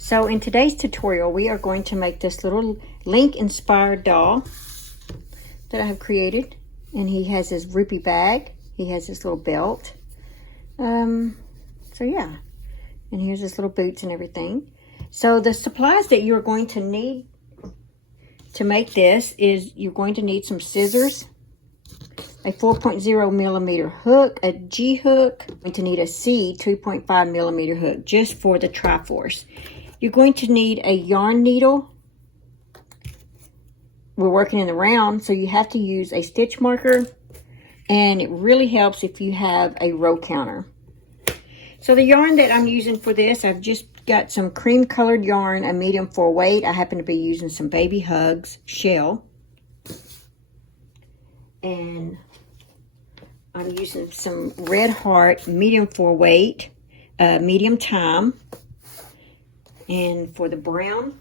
So in today's tutorial, we are going to make this little Link inspired doll that I have created. And he has his rupee bag. He has his little belt. So yeah. And here's his little boots and everything. So the supplies that you're going to need to make this is you're going to need some scissors, a 4.0 millimeter hook, a G hook. You're going to need a C 2.5 millimeter hook just for the Triforce. You're going to need a yarn needle. We're working in the round, so you have to use a stitch marker, and it really helps if you have a row counter. So the yarn that I'm using for this, I've just got some cream colored yarn, a medium 4 weight. I happen to be using some Baby Hugs shell. And I'm using some Red Heart medium 4 weight, medium time. And for the brown,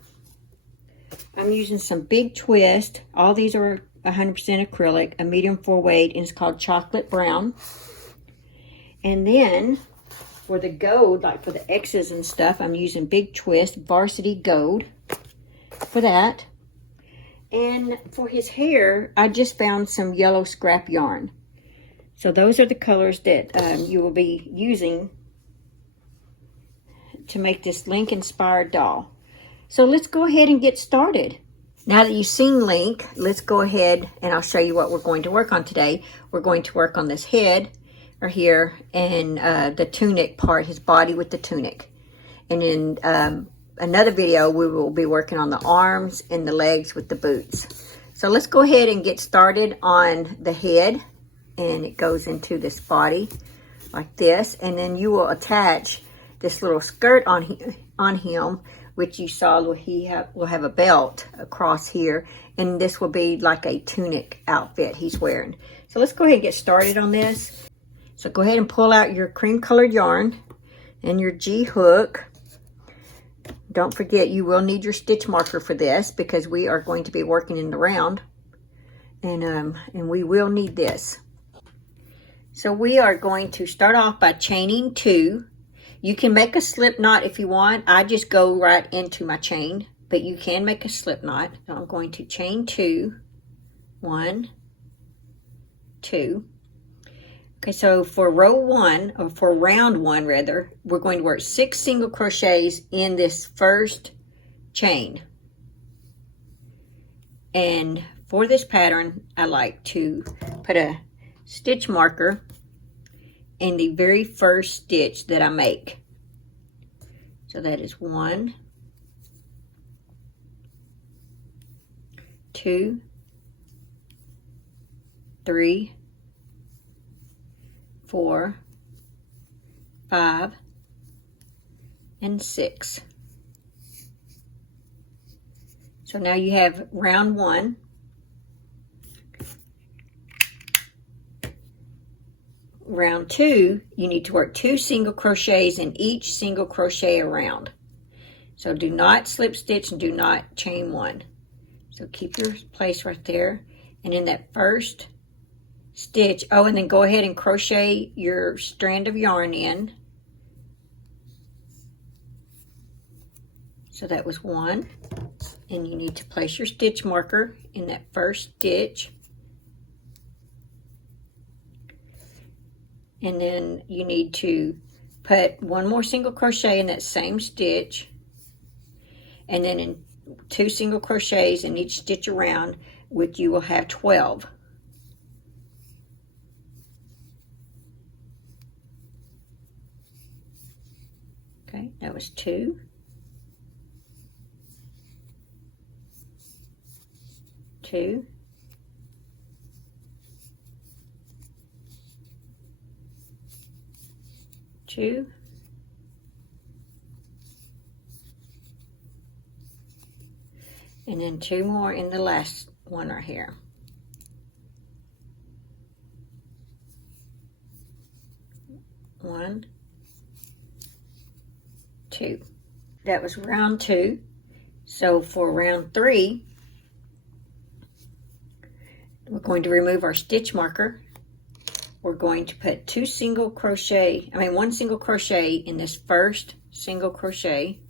I'm using some Big Twist. All these are 100% acrylic, a medium 4 weight, and it's called Chocolate Brown. And then for the gold, like for the X's and stuff, I'm using Big Twist Varsity Gold for that. And for his hair, I just found some yellow scrap yarn. So those are the colors that you will be using to make this Link inspired doll. So let's go ahead and get started. Now that you've seen Link, let's go ahead and I'll show you what we're going to work on today. We're going to work on this head right here and the tunic part, his body with the tunic. And in another video, we will be working on the arms and the legs with the boots. So let's go ahead and get started on the head. And it goes into this body like this. And then you will attach this little skirt on him, which you saw will have a belt across here. And this will be like a tunic outfit he's wearing. So let's go ahead and get started on this. So go ahead and pull out your cream colored yarn and your G hook. Don't forget, you will need your stitch marker for this because we are going to be working in the round. And we will need this. So we are going to start off by chaining 2. You can make a slip knot if you want. I just go right into my chain, but you can make a slip knot. So I'm going to chain 2, 1, 2. Okay, so for row 1, or for round 1 rather, we're going to work 6 single crochets in this first chain. And for this pattern, I like to put a stitch marker in the very first stitch that I make. So that is 1, 2, 3, 4, 5, and 6. So now you have round 1. Round 2, you need to work 2 single crochets in each single crochet around. So do not slip stitch and do not chain 1. So keep your place right there. And in that first stitch, oh, and then go ahead and crochet your strand of yarn in. So that was 1. And you need to place your stitch marker in that first stitch. And then you need to put 1 more single crochet in that same stitch. And then in 2 single crochets in each stitch around, which you will have 12. Okay, that was 2. 2. 2. And then 2 more in the last one right here. 1, 2. That was round 2. So for round 3, we're going to remove our stitch marker. We're going to put 1 single crochet in this first single crochet,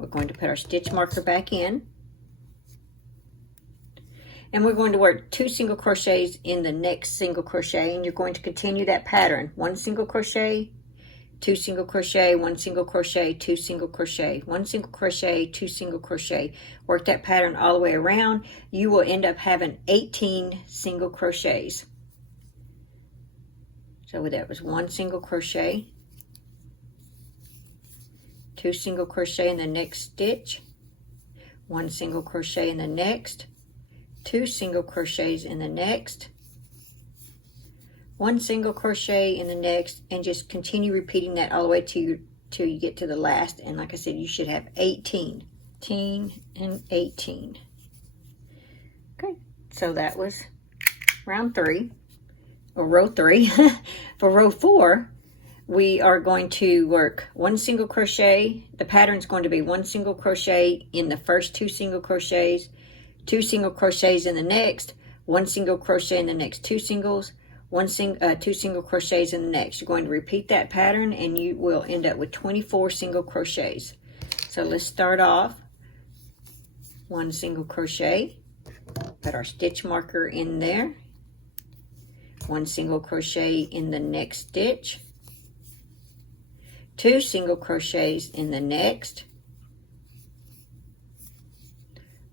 We're going to put our stitch marker back in. And we're going to work 2 single crochets in the next single crochet, and you're going to continue that pattern. 1 single crochet, 2 single crochet, 1 single crochet, 2 single crochet, 1 single crochet, 2 single crochet. Work that pattern all the way around. You will end up having 18 single crochets. So that was 1 single crochet, 2 single crochet in the next stitch, 1 single crochet in the next, 2 single crochets in the next, 1 single crochet in the next, and just continue repeating that all the way till you get to the last. And like I said, you should have 18. 18 and 18. Okay, so that was round 3, or row 3. For row 4, we are going to work 1 single crochet. The pattern is going to be 1 single crochet in the first 2 single crochets, 2 single crochets in the next, 1 single crochet in the next 2 singles, 2 single crochets in the next. You're going to repeat that pattern, and you will end up with 24 single crochets. So let's start off 1 single crochet, put our stitch marker in there, 1 single crochet in the next stitch, 2 single crochets in the next,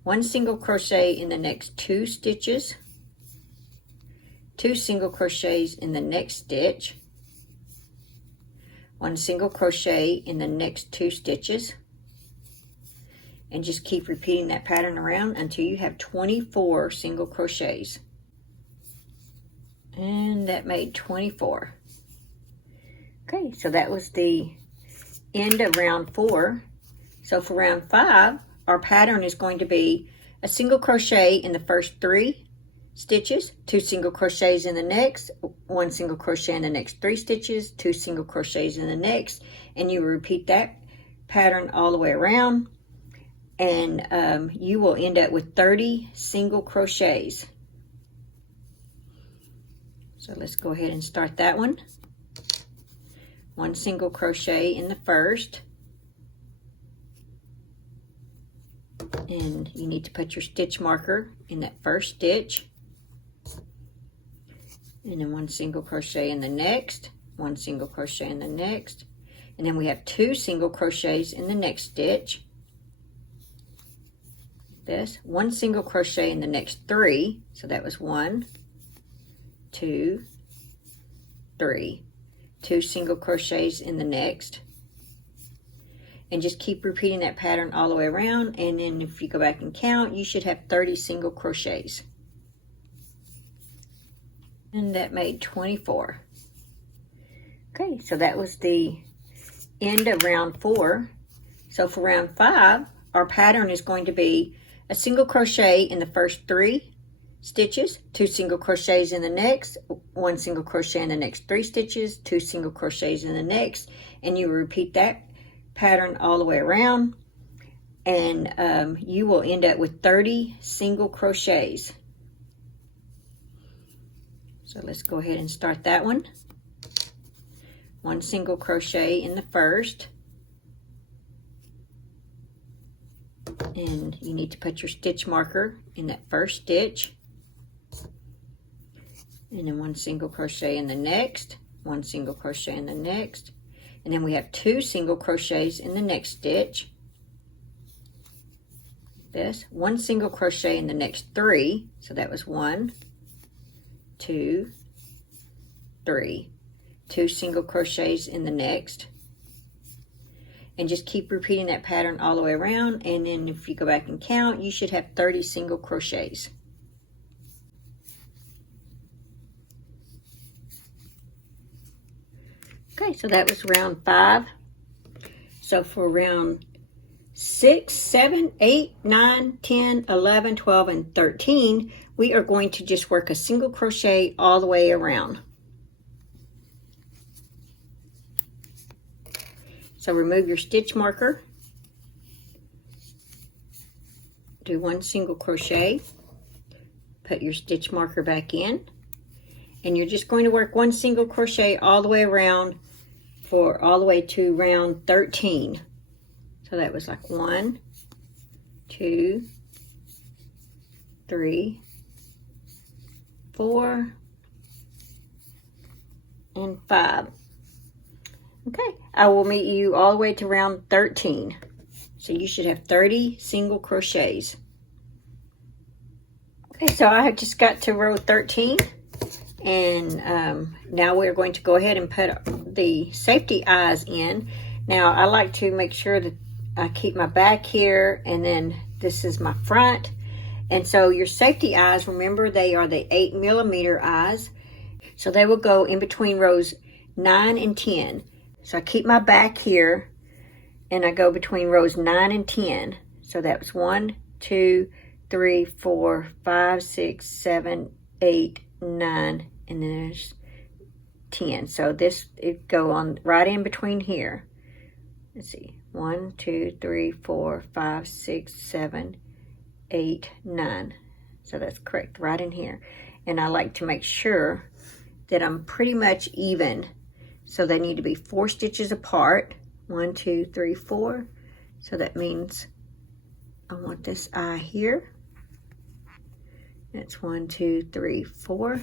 1 single crochet in the next 2 stitches, 2 single crochets in the next stitch, 1 single crochet in the next 2 stitches, and just keep repeating that pattern around until you have 24 single crochets. And that made 24. Okay, so that was the end of round 4. So for round 5, our pattern is going to be a single crochet in the first 3 stitches, 2 single crochets in the next, 1 single crochet in the next 3 stitches, 2 single crochets in the next, and you repeat that pattern all the way around, and you will end up with 30 single crochets. So let's go ahead and start that one. 1 single crochet in the first, and you need to put your stitch marker in that first stitch, and then 1 single crochet in the next, 1 single crochet in the next, and then we have 2 single crochets in the next stitch. This 1 single crochet in the next 3, so that was 1, 2, 3, 2 single crochets in the next, and just keep repeating that pattern all the way around. And then if you go back and count, you should have 30 single crochets, and that made 24. Okay, so that was the end of round 4. So for round 5, our pattern is going to be a single crochet in the first 3 stitches, 2 single crochets in the next, 1 single crochet in the next 3 stitches, 2 single crochets in the next, and you repeat that pattern all the way around, and you will end up with 30 single crochets. So let's go ahead and start that one. 1 single crochet in the first, and you need to put your stitch marker in that first stitch, and then 1 single crochet in the next, 1 single crochet in the next, and then we have 2 single crochets in the next stitch. This 1 single crochet in the next 3, so that was 1, 2, 3, 2 single crochets in the next, and just keep repeating that pattern all the way around. And then if you go back and count, you should have 30 single crochets. Okay, so that was round 5. So for round 6, 7, 8, 9, 10, 11, 12, and 13, we are going to just work a single crochet all the way around. So remove your stitch marker, do 1 single crochet, put your stitch marker back in, and you're just going to work 1 single crochet all the way around for all the way to round 13. So that was like 1, 2, 3, 4, and 5. Okay, I will meet you all the way to round 13. So you should have 30 single crochets. Okay, so I have just got to row 13, and now we're going to go ahead and put the safety eyes in. Now I like to make sure that I keep my back here, and then this is my front. And so your safety eyes, remember, they are the 8mm eyes. So they will go in between rows 9 and 10. So I keep my back here, and I go between rows 9 and 10. So that was 1, 2, 3, 4, 5, 6, 7, 8, 9, and then there's 10. So this, it go on right in between here. Let's see, 1, 2, 3, 4, 5, 6, 7, 8, 9. So that's correct, right in here. And I like to make sure that I'm pretty much even. So they need to be 4 stitches apart. 1, 2, 3, 4. So that means I want this eye here. That's 1, 2, 3, 4.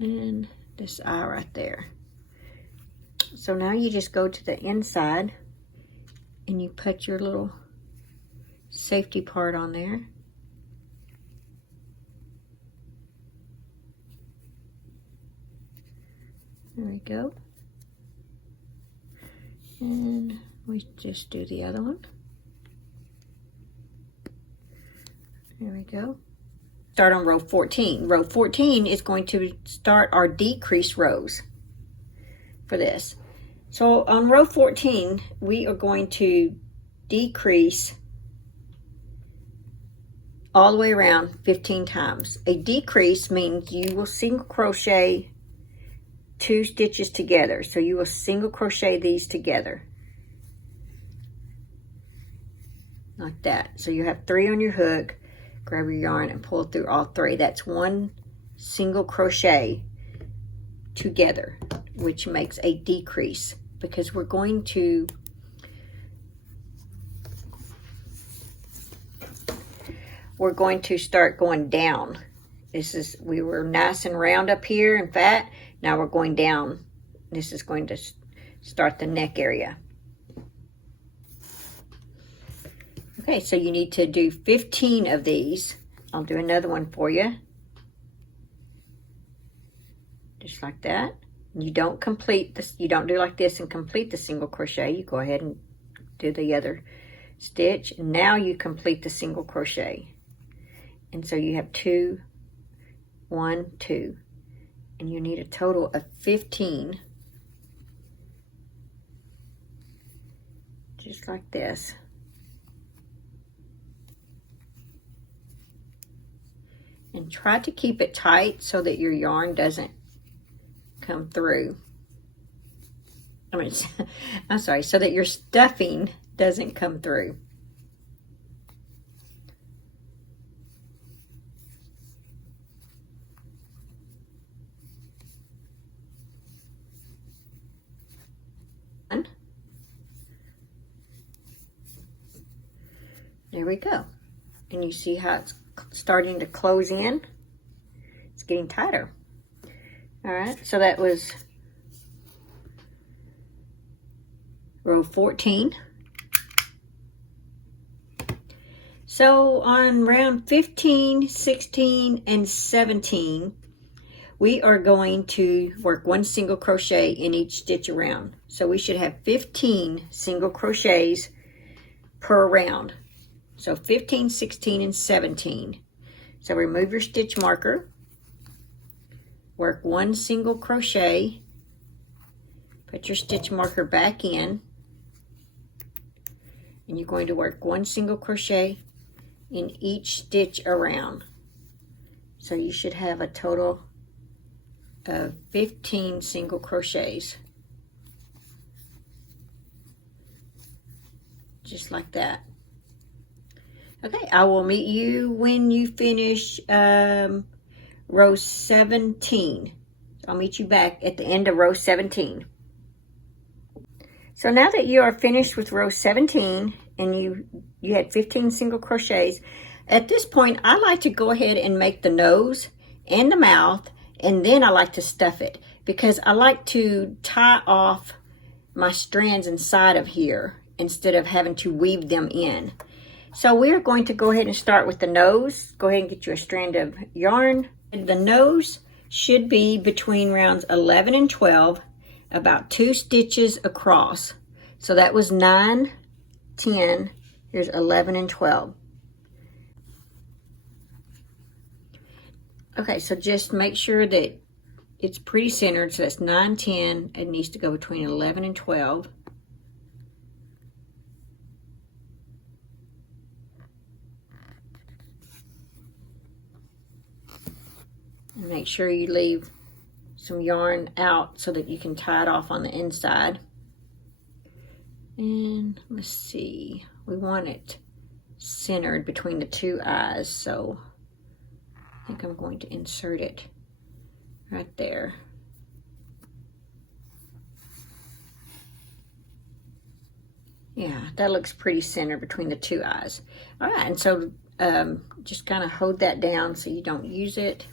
And this eye right there. So now you just go to the inside and you put your little safety part on there. There we go. And we just do the other one. There we go. Start on row 14. Row 14 is going to start our decrease rows for this. So on row 14, we are going to decrease all the way around 15 times. A decrease means you will single crochet 2 stitches together. So you will single crochet these together. Like that. So you have 3 on your hook. Grab your yarn and pull through all 3. That's 1 single crochet together, which makes a decrease, because we're going to start going down. We were nice and round up here and fat. Now we're going down. This is going to start the neck area. Okay, so you need to do 15 of these. I'll do another one for you. Just like that. You don't complete this, you don't do like this and complete the single crochet. You go ahead and do the other stitch. And now you complete the single crochet. And so you have 2, 1, 2. And you need a total of 15. Just like this. And try to keep it tight so that your yarn doesn't come through. I'm sorry, so that your stuffing doesn't come through. There we go. And you see how it's starting to close in? It's getting tighter. All right, so that was row 14. So on round 15, 16, and 17, we are going to work 1 single crochet in each stitch around. So we should have 15 single crochets per round. So 15, 16, and 17. So remove your stitch marker. Work 1 single crochet. Put your stitch marker back in. And you're going to work 1 single crochet in each stitch around. So you should have a total of 15 single crochets. Just like that. Okay, I will meet you when you finish row 17. So I'll meet you back at the end of row 17. So now that you are finished with row 17 and you had 15 single crochets, at this point I like to go ahead and make the nose and the mouth, and then I like to stuff it because I like to tie off my strands inside of here instead of having to weave them in. So we're going to go ahead and start with the nose. Go ahead and get you a strand of yarn. The nose should be between rounds 11 and 12, about 2 stitches across. So that was 9, 10, here's 11 and 12. Okay, so just make sure that it's pretty centered. So that's 9, 10. It needs to go between 11 and 12. And make sure you leave some yarn out so that you can tie it off on the inside. And let's see, we want it centered between the 2 eyes, so I think I'm going to insert it right there. Yeah, that looks pretty centered between the 2 eyes. All right, and so just kind of hold that down so you don't use it.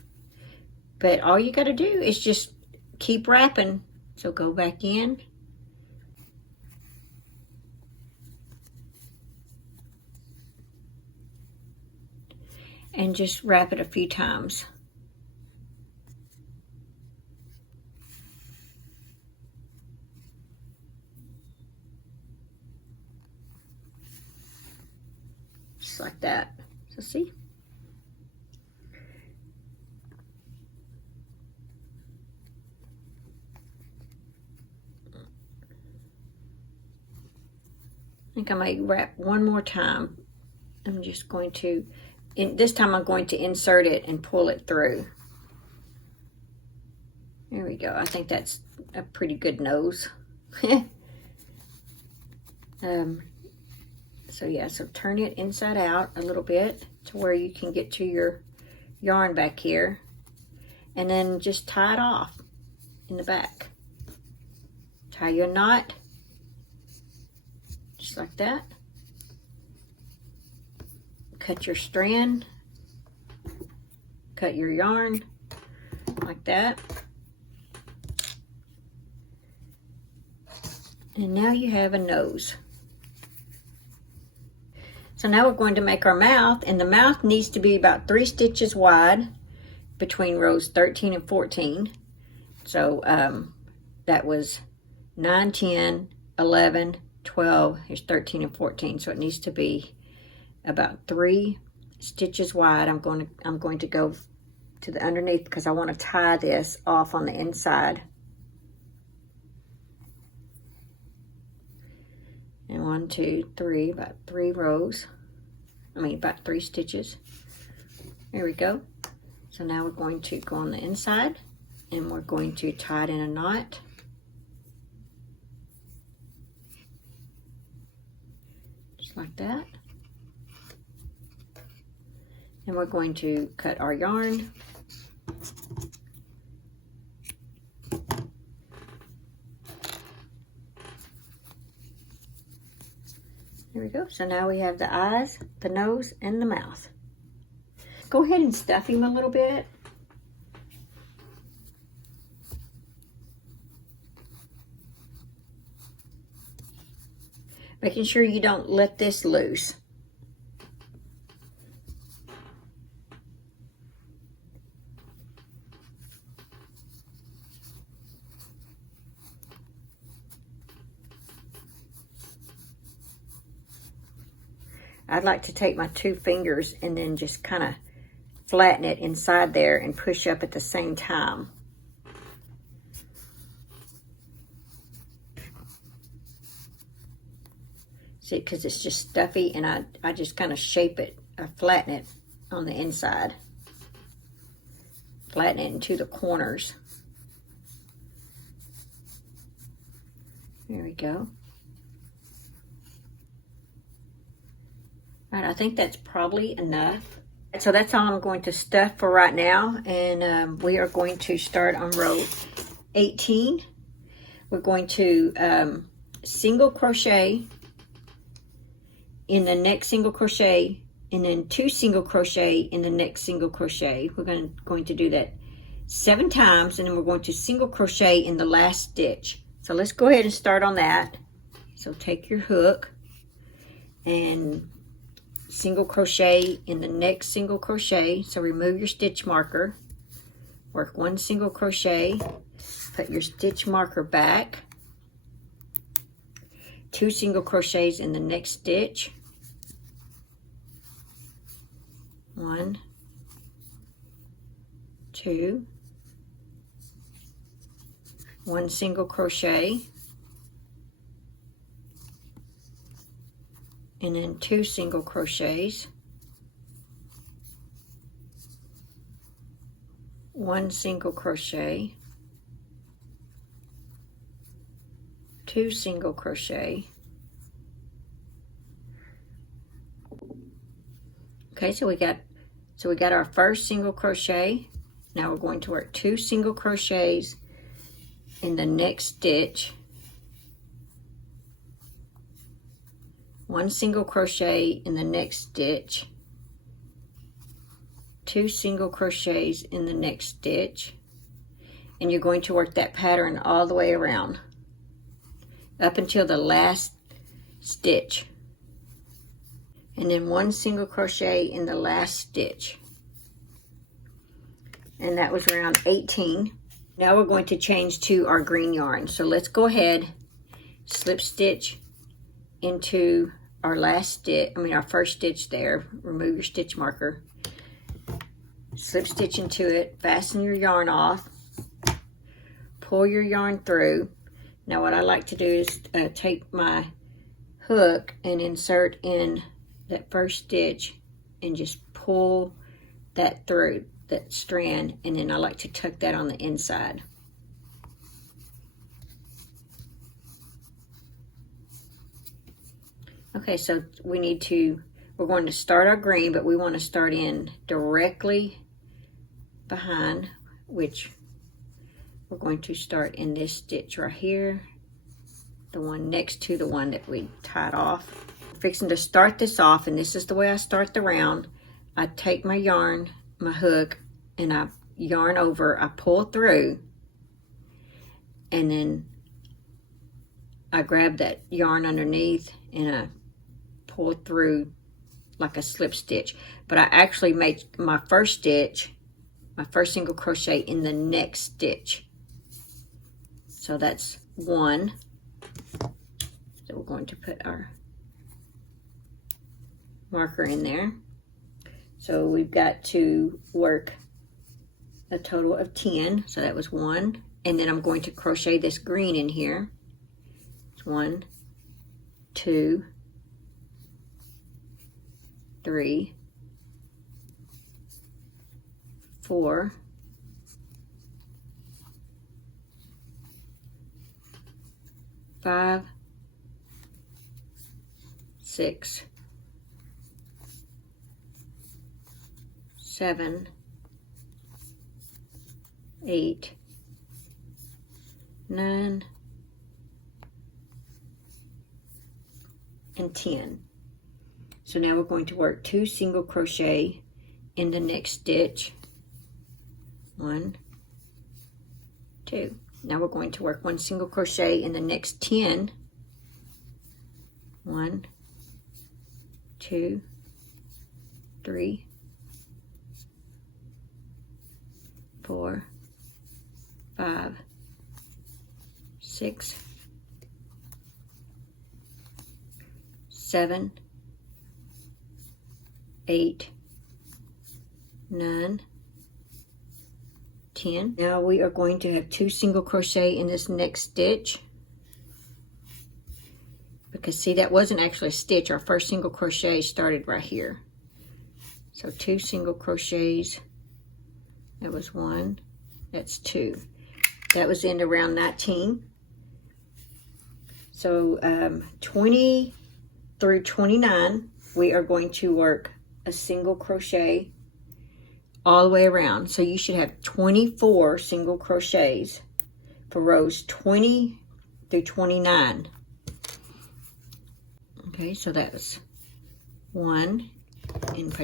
But all you got to do is just keep wrapping. So go back in. And just wrap it a few times. Just like that. So see? I think I might wrap one more time. I'm just going to, this time I'm going to insert it and pull it through. There we go. I think that's a pretty good nose. So yeah, so turn it inside out a little bit to where you can get to your yarn back here. And then just tie it off in the back. Tie your knot. Just like that. Cut your strand. Cut your yarn like that. And now you have a nose. So now we're going to make our mouth, and the mouth needs to be about 3 stitches wide between rows 13 and 14. So that was 9, 10, 11, 12, here's 13 and 14. So it needs to be about 3 stitches wide. I'm going to go to the underneath because I want to tie this off on the inside. And 1, 2, 3, about 3 rows. About 3 stitches. There we go. So now we're going to go on the inside and we're going to tie it in a knot. Just like that. And we're going to cut our yarn. There we go. So now we have the eyes, the nose, and the mouth. Go ahead and stuff him a little bit. Making sure you don't let this loose. I'd like to take my 2 fingers and then just kind of flatten it inside there and push up at the same time. See, because it's just stuffy, and I just kind of shape it, I flatten it on the inside. Flatten it into the corners. There we go. All right, I think that's probably enough. So that's all I'm going to stuff for right now. And we are going to start on row 18. We're going to single crochet in the next single crochet, and then 2 single crochet in the next single crochet. We're going to do that 7 times, and then we're going to single crochet in the last stitch. So let's go ahead and start on that. So take your hook and single crochet in the next single crochet. So remove your stitch marker, work 1 single crochet, put your stitch marker back, 2 single crochets in the next stitch, 1, 2, 1 single crochet, and then 2 single crochets, 1 single crochet, 2 single crochet. Okay, so we got our first single crochet. Now we're going to work 2 single crochets in the next stitch, 1 single crochet in the next stitch, 2 single crochets in the next stitch, and you're going to work that pattern all the way around up until the last stitch, and then 1 single crochet in the last stitch, and that was around 18. Now we're going to change to our green yarn. So let's go ahead, slip stitch into our last stitch, our first stitch there. Remove your stitch marker, slip stitch into it, fasten your yarn off, pull your yarn through. Now what I like to do is take my hook and insert in that first stitch and just pull that through, that strand, and then I like to tuck that on the inside. Okay, so we're going to start our green, but we want to start in directly behind, which we're going to start in this stitch right here, the one next to the one that we tied off. I'm fixing to start this off, and this is the way I start the round. I take my yarn, my hook, and I yarn over, I pull through, and then I grab that yarn underneath and I pull through like a slip stitch. But I actually make my first stitch, my first single crochet in the next stitch. So that's 1. So we're going to put our marker in there. So we've got to work a total of 10. So that was 1. And then I'm going to crochet this green in here. It's 1, 2, 3, 4, 5, 6, 7, 8, 9, and 10. So now we're going to work 2 single crochet in the next stitch. 1, 2. Now we're going to work 1 single crochet in the next 10. 1, 2, 3, 4, 5, 6, 7, 8, 9, 10. Now we are going to have 2 single crochet in this next stitch, because see, that wasn't actually a stitch. Our first single crochet started right here. So 2 single crochets. That was 1. That's 2. That was in around 19. So 20 through 29, we are going to work a single crochet all the way around. So you should have 24 single crochets for rows 20 through 29. Okay, so that's one, and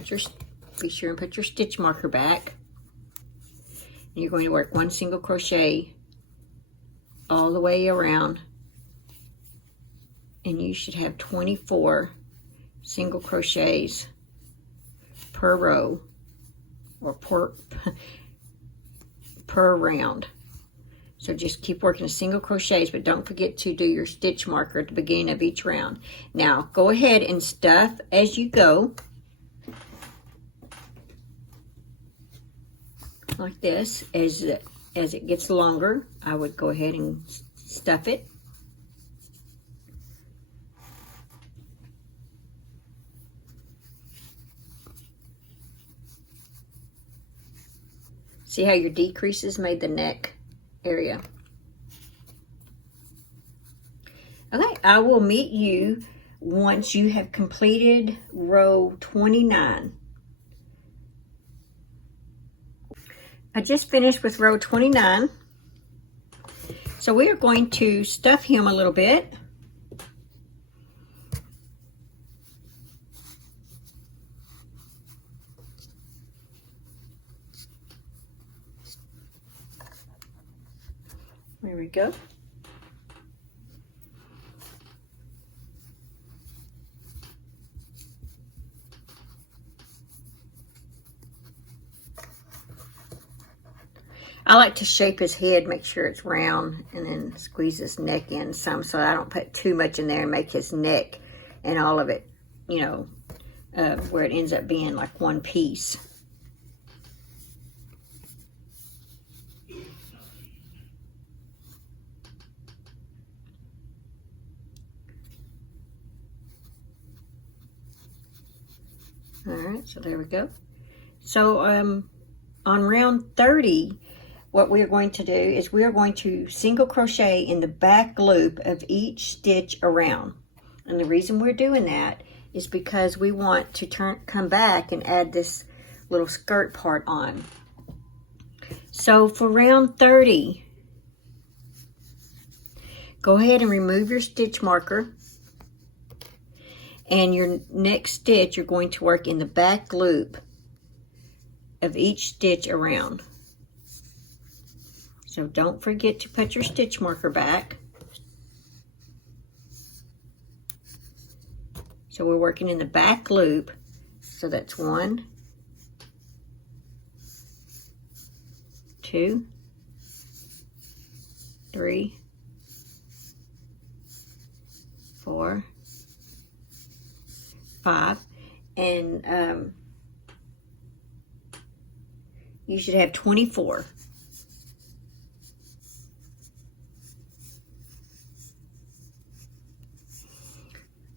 be sure and put your stitch marker back. And you're going to work one single crochet all the way around, and you should have 24 single crochets per row, or per round. So just keep working single crochets, but don't forget to do your stitch marker at the beginning of each round. Now go ahead and stuff as you go, like this. As it gets longer, I would go ahead and stuff it. See how your decreases made the neck area. Okay, I will meet you once you have completed row 29. I just finished with row 29. So we are going to stuff him a little bit. There we go. I like to shape his head, make sure it's round, and then squeeze his neck in some so I don't put too much in there and make his neck and all of it, you know, where it ends up being like one piece. All right, so there we go. So on round 30, what we are going to do is we are going to single crochet in the back loop of each stitch around. And the reason we're doing that is because we want to come back and add this little skirt part on. So for round 30, go ahead and remove your stitch marker. And your next stitch, you're going to work in the back loop of each stitch around. So don't forget to put your stitch marker back. So we're working in the back loop. So that's 1, 2, 3, 4, 5, and you should have 24.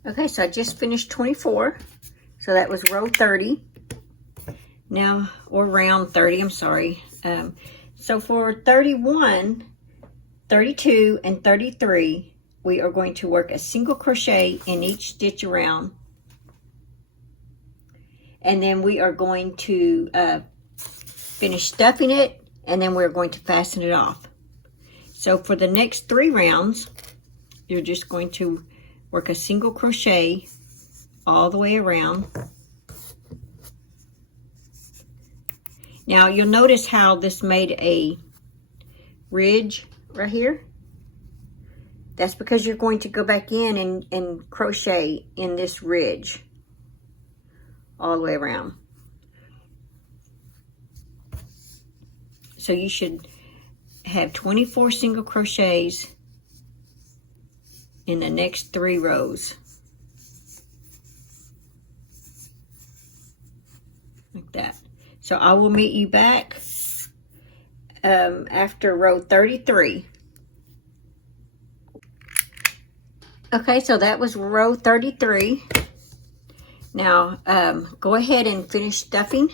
Okay, so I just finished 24. So that was row 30. Now, or round 30, I'm sorry. So for 31, 32, and 33, we are going to work a single crochet in each stitch around. And then we are going to finish stuffing it, and then we're going to fasten it off. So for the next 3 rounds, you're just going to work a single crochet all the way around. Now you'll notice how this made a ridge right here. That's because you're going to go back in and crochet in this ridge all the way around. So you should have 24 single crochets in the next 3 rows. Like that. So I will meet you back after row 33. Okay, so that was row 33. Now go ahead and finish stuffing.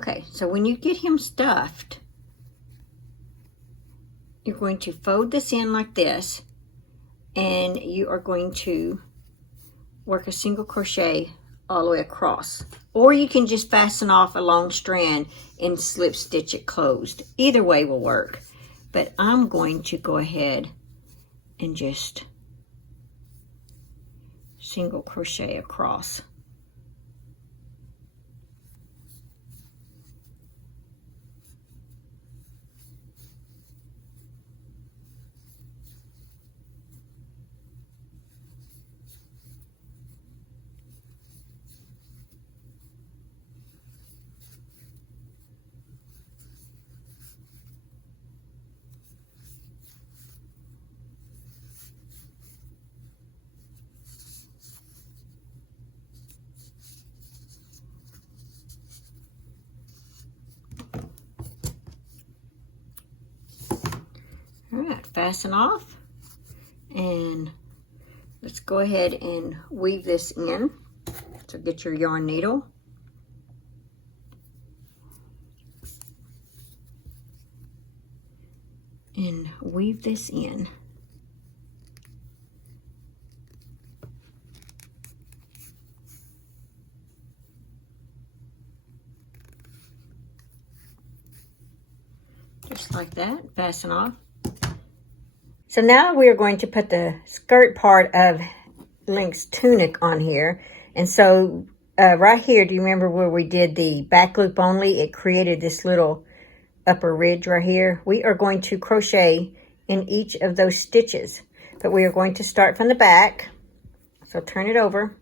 Okay, so when you get him stuffed, you're going to fold this in like this, and you are going to work a single crochet all the way across. Or you can just fasten off a long strand and slip stitch it closed. Either way will work. But I'm going to go ahead and just single crochet across. All right, fasten off, and let's go ahead and weave this in. So get your yarn needle. And weave this in. Just like that, fasten off. So now we are going to put the skirt part of Link's tunic on here. And so right here, do you remember where we did the back loop only? It created this little upper ridge right here. We are going to crochet in each of those stitches, but we are going to start from the back. So turn it over.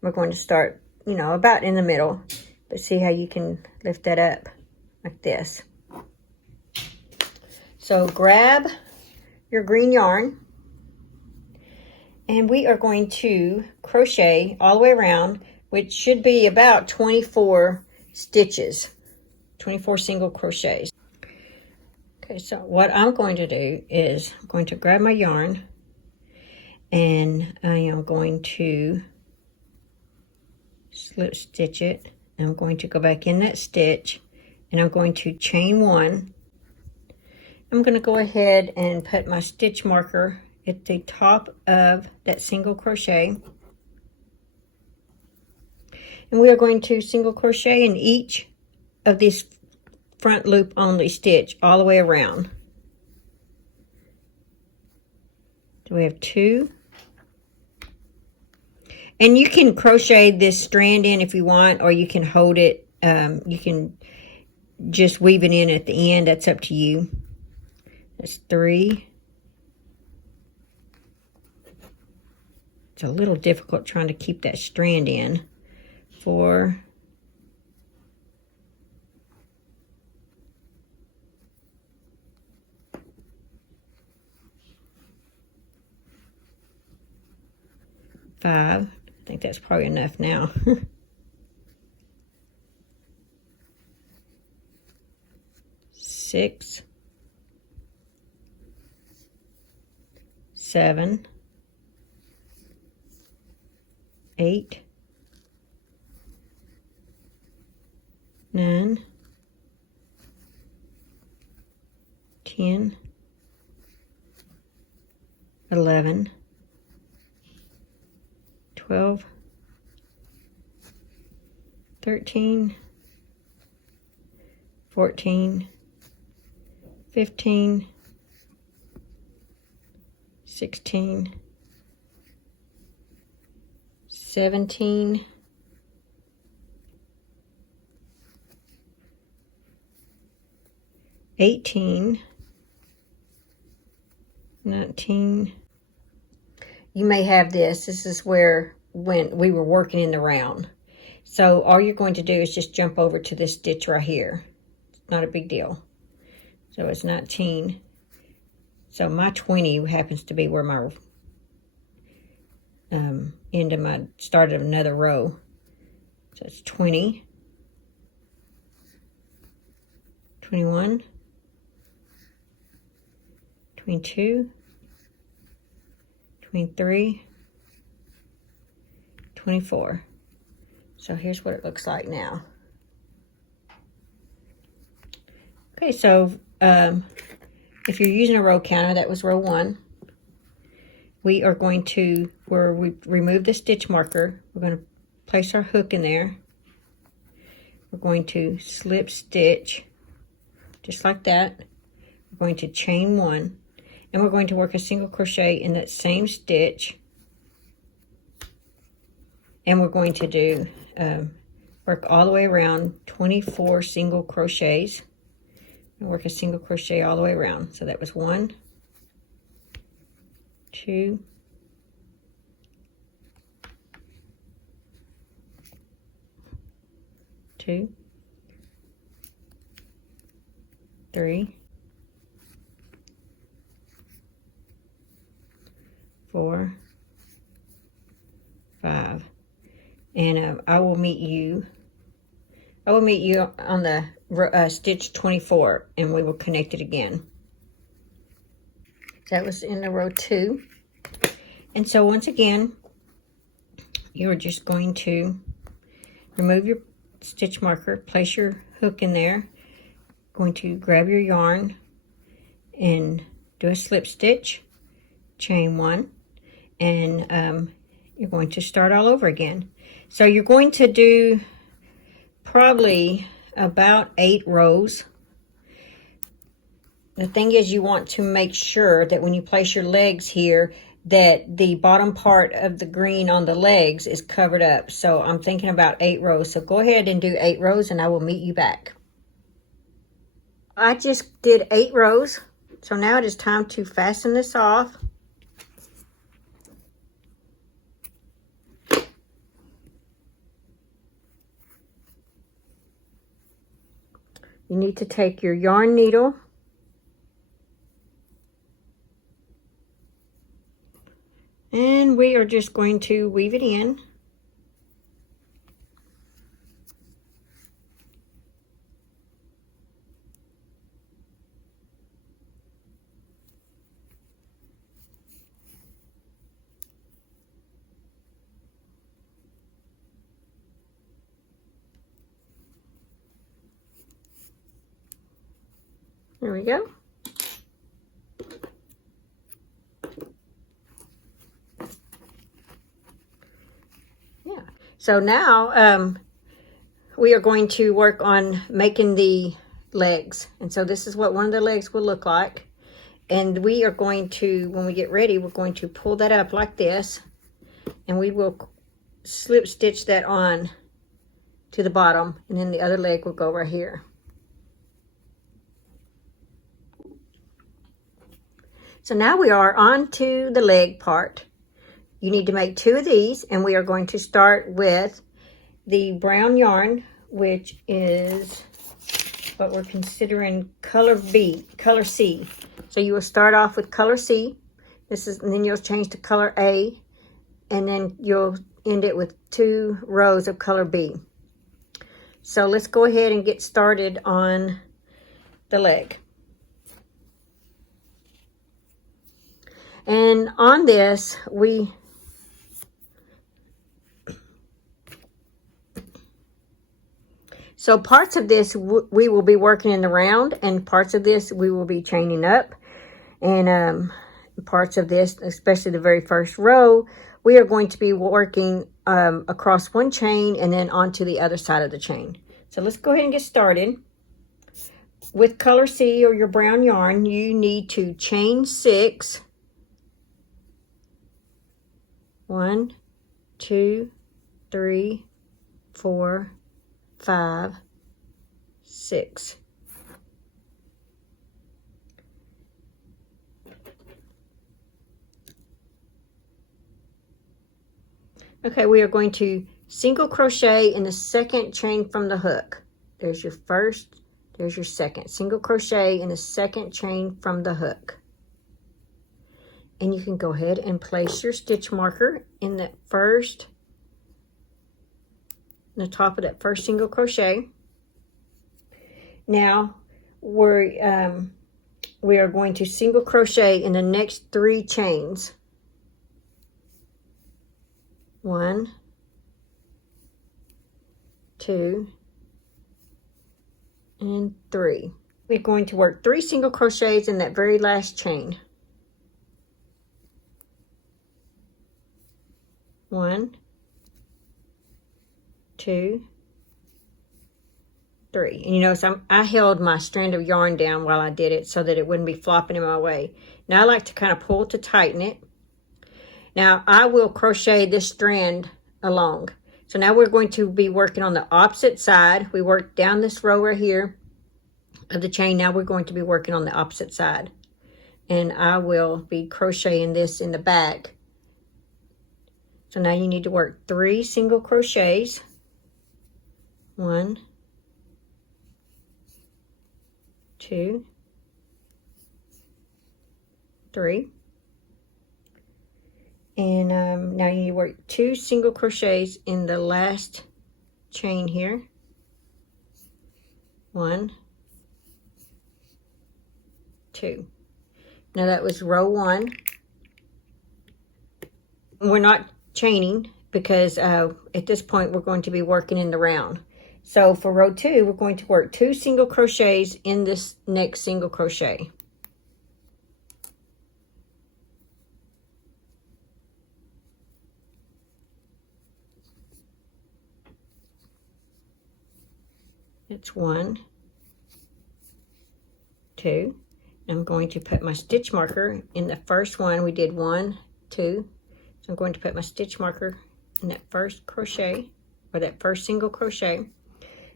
We're going to start, you know, about in the middle, but see how you can lift that up like this. So grab your green yarn, and we are going to crochet all the way around, which should be about 24 stitches, 24 single crochets. Okay, so what I'm going to do is I'm going to grab my yarn, and I am going to slip stitch it. I'm going to go back in that stitch, and I'm going to chain one. I'm going to go ahead and put my stitch marker at the top of that single crochet. And we are going to single crochet in each of these front loop only stitch all the way around. So we have 2. And you can crochet this strand in if you want, or you can hold it. You can just weave it in at the end. That's up to you. That's 3. It's a little difficult trying to keep that strand in. 4. 5. I think that's probably enough now. 6. 7. 8. 9. 10. 11. 12. 13. 14. 15. 16. 17. 18. 19. You may have this. This is where when we were working in the round. So all you're going to do is just jump over to this stitch right here. It's not a big deal. So it's 19. So my 20 happens to be where my end of my start of another row. So it's 20, 21, 22, 23, 24. So here's what it looks like now. Okay, so if you're using a row counter, that was row 1. We are going to, where we remove the stitch marker, we're going to place our hook in there. We're going to slip stitch, just like that. We're going to chain 1, and we're going to work a single crochet in that same stitch. And we're going to do, work all the way around 24 single crochets. And work a single crochet all the way around. So that was 1, 2, 2, 3, 4, 5, and I will meet you on the stitch 24, and we will connect it again. That was in the row 2. And so once again, you are just going to remove your stitch marker, place your hook in there, going to grab your yarn and do a slip stitch, chain 1, and you're going to start all over again. So you're going to do probably about 8 rows. The thing is, you want to make sure that when you place your legs here, that the bottom part of the green on the legs is covered up. So I'm thinking about 8 rows. So go ahead and do 8 rows, and I will meet you back. I just did 8 rows. So now it is time to fasten this off. You need to take your yarn needle and we are just going to weave it in. There we go. Yeah. So now we are going to work on making the legs. And so this is what one of the legs will look like. And we are going to, when we get ready, we're going to pull that up like this. And we will slip stitch that on to the bottom. And then the other leg will go right here. So now we are on to the leg part. You need to make 2 of these, and we are going to start with the brown yarn, which is what we're considering color C. So you will start off with color C. And then you'll change to color A, and then you'll end it with 2 rows of color B. So let's go ahead and get started on the leg. And on this, so parts of this we will be working in the round, and parts of this we will be chaining up. And parts of this, especially the very first row, we are going to be working across one chain and then onto the other side of the chain. So let's go ahead and get started. With color C or your brown yarn, you need to chain 6. 1, 2, 3, 4, 5, 6. Okay, we are going to single crochet in the second chain from the hook. There's your first, there's your second. Single crochet in the second chain from the hook. And you can go ahead and place your stitch marker in the top of that first single crochet. Now we are going to single crochet in the next 3 chains. 1, 2, and 3. We're going to work 3 single crochets in that very last chain. 1, 2, 3. And you notice I held my strand of yarn down while I did it so that it wouldn't be flopping in my way. Now I like to kind of pull to tighten it. Now I will crochet this strand along. So now we're going to be working on the opposite side. We worked down this row right here of the chain. Now we're going to be working on the opposite side. And I will be crocheting this in the back. So now you need to work 3 single crochets. 1, 2, 3. And now you work 2 single crochets in the last chain here. 1, 2. Now that was row 1. We're not chaining because at this point we're going to be working in the round. So for row 2, we're going to work 2 single crochets in this next single crochet. It's 1, 2. I'm going to put my stitch marker in the first one. We did 1, 2. So I'm going to put my stitch marker in that first crochet, or that first single crochet.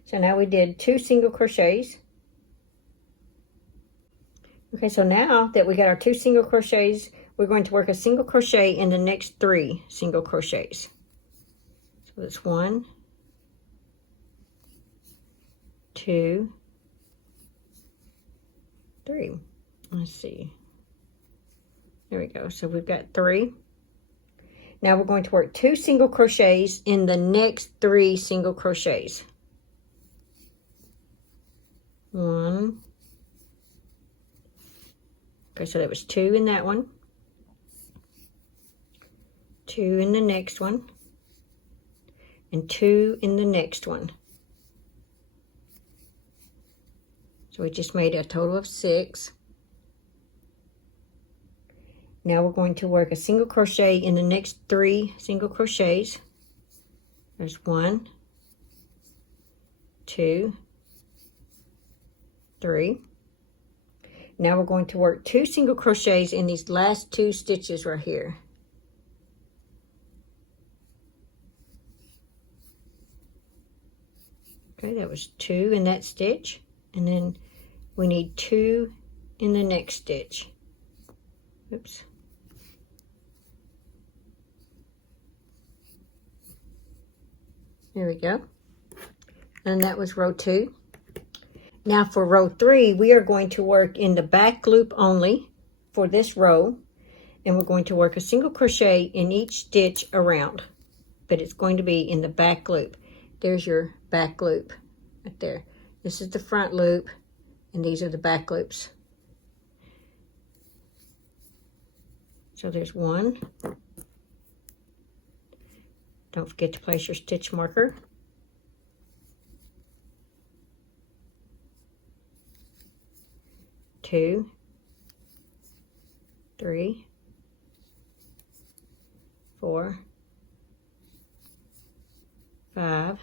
So now we did 2 single crochets. Okay, so now that we got our 2 single crochets, we're going to work a single crochet in the next 3 single crochets. So that's 1, 2, 3. Let's see. There we go. So we've got 3. Now we're going to work 2 single crochets in the next 3 single crochets. 1. Okay, so that was 2 in that one. 2 in the next one. And 2 in the next one. So we just made a total of 6. Now we're going to work a single crochet in the next 3 single crochets. There's 1, 2, 3. Now we're going to work 2 single crochets in these last 2 stitches right here. Okay, that was 2 in that stitch, and then we need 2 in the next stitch. Oops. There we go. And that was row 2. Now for row 3, we are going to work in the back loop only for this row. And we're going to work a single crochet in each stitch around. But it's going to be in the back loop. There's your back loop right there. This is the front loop, and these are the back loops. So there's 1. Don't forget to place your stitch marker. 2, 3, 4, 5,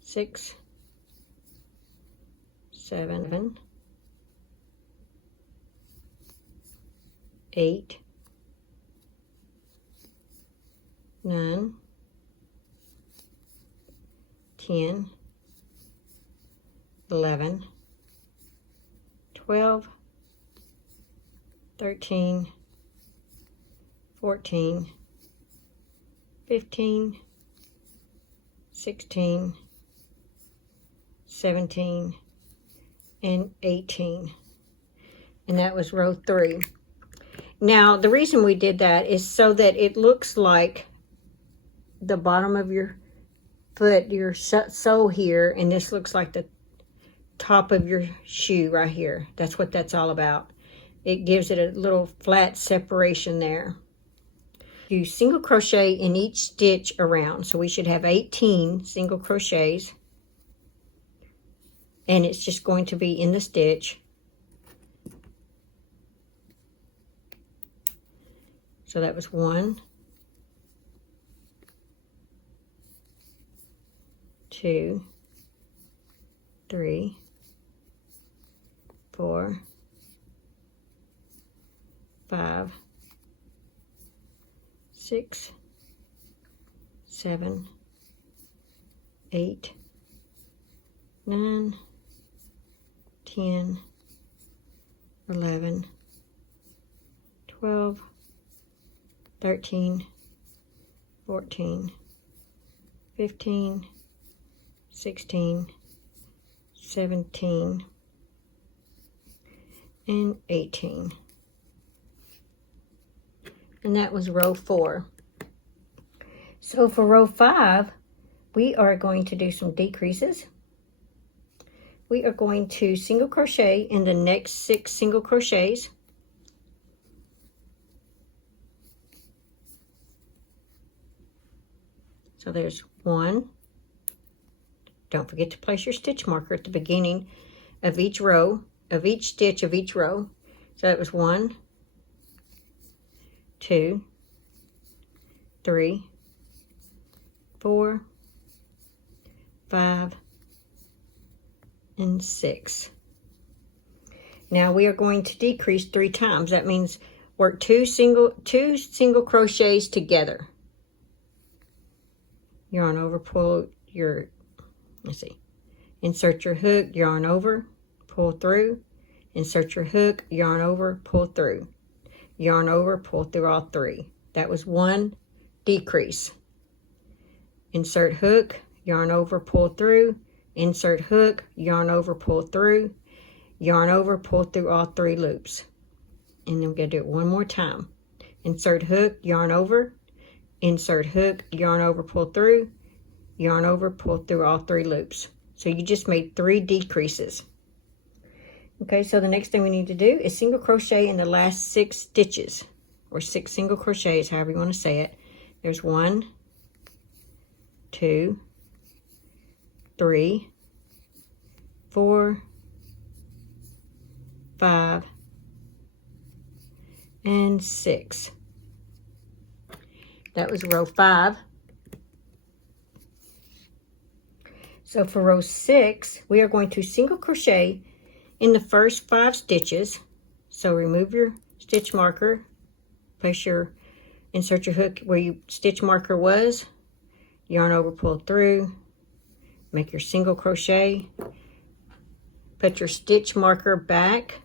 6, 7, 8, 9, 10, 11, 12, 13, 14, 15, 16, 17, and 18. And that was row 3. Now, the reason we did that is so that it looks like the bottom of your foot, your sole here, and this looks like the top of your shoe right here. That's what that's all about. It gives it a little flat separation there. You single crochet in each stitch around. So we should have 18 single crochets. and it's just going to be in the stitch. So that was 1, 2, 3, 4, 5, 6, 7, 8, 9, 10, 11, 12, 13, 14, 15, 16, 17, and 18. And that was row 4. So for row 5, we are going to do some decreases. We are going to single crochet in the next 6 single crochets. So there's 1. Don't forget to place your stitch marker at the beginning of each row, of each stitch of each row. So that was 1, 2, 3, 4, 5, and 6. Now we are going to decrease 3 times. That means work two single crochets together. Yarn over, pull your, let's see, insert your hook, yarn over, pull through, insert your hook, yarn over, pull through, yarn over, pull through all 3. That was 1 decrease. Insert hook, yarn over, pull through, insert hook, yarn over, pull through, yarn over, pull through all 3 loops. And then we're going to do it one more time. Insert hook, yarn over, insert hook, yarn over, pull through, yarn over, pull through all 3 loops. So you just made 3 decreases. Okay, so the next thing we need to do is single crochet in the last 6 stitches, or 6 single crochets, however you want to say it. There's 1, 2, 3, 4, 5, and 6. That was row 5. So for row 6, we are going to single crochet in the first 5 stitches. So remove your stitch marker, place your, insert your hook where your stitch marker was, yarn over, pull through, make your single crochet, put your stitch marker back,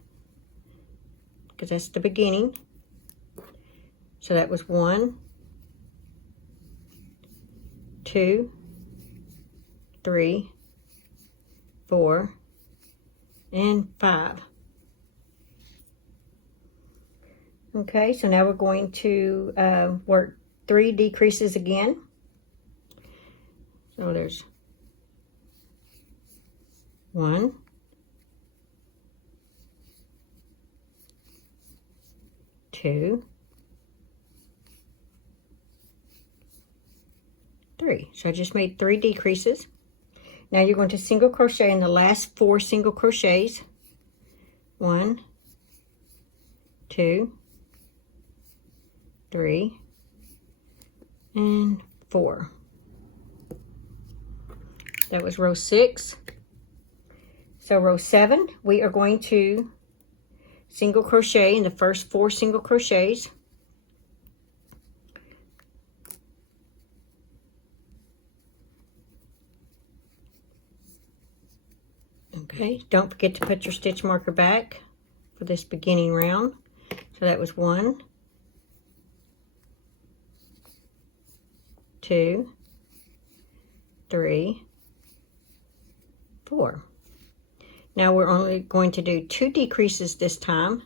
because that's the beginning. So that was 1, 2, 3, 4, and 5. Okay, so now we're going to work 3 decreases again. So there's 1, 2, 3. So I just made 3 decreases. Now you're going to single crochet in the last 4 single crochets. 1, 2, 3, and 4. That was row 6. So row 7, we are going to single crochet in the first 4 single crochets. Okay, don't forget to put your stitch marker back for this beginning round. So that was 1, 2, 3, 4. Now we're only going to do 2 decreases this time.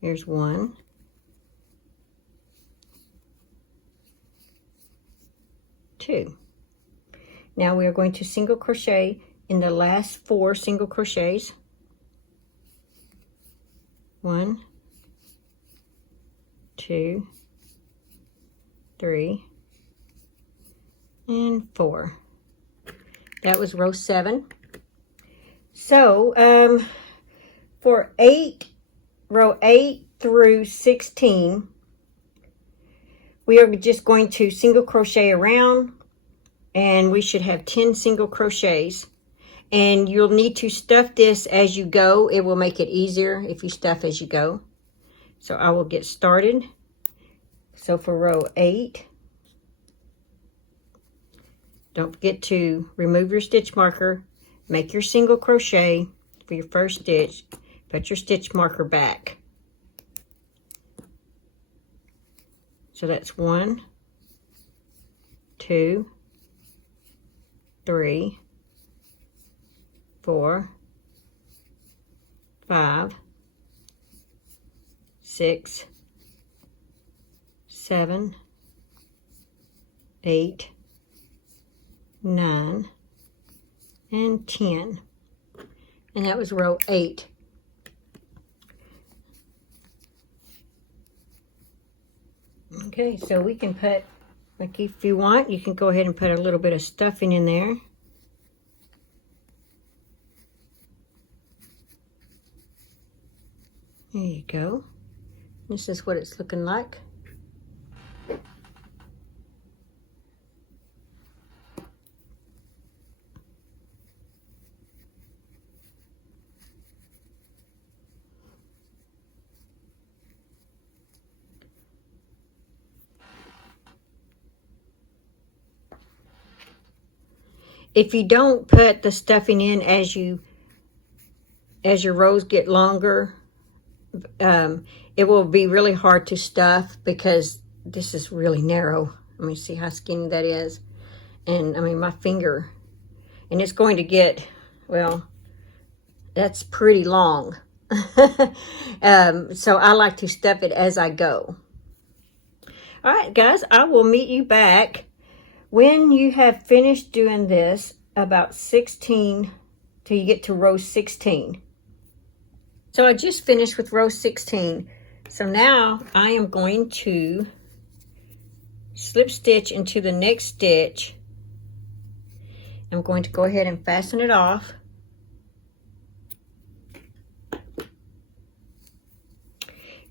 Here's 1, 2. Now we are going to single crochet in the last 4 single crochets. 1, 2, 3, and 4. That was row 7. So for row 8 through 16, we are just going to single crochet around, and we should have 10 single crochets. And you'll need to stuff this as you go. It will make it easier if you stuff as you go. So I will get started. So for row 8, don't forget to remove your stitch marker, make your single crochet for your first stitch, put your stitch marker back. So that's 1, 2, 3, 4, 5, 6, 7, 8, 9, and 10. And that was row 8. Okay, so we can put, like if you want, you can go ahead and put a little bit of stuffing in there. There you go. This is what it's looking like. If you don't put the stuffing in as your rows get longer, it will be really hard to stuff because this is really narrow. Let me see how skinny that is. And I mean, my finger, and it's going to get, well, that's pretty long. So I like to stuff it as I go. All right, guys, I will meet you back when you have finished doing this about 16 till you get to row 16. So I just finished with row 16. So now I am going to slip stitch into the next stitch. I'm going to go ahead and fasten it off.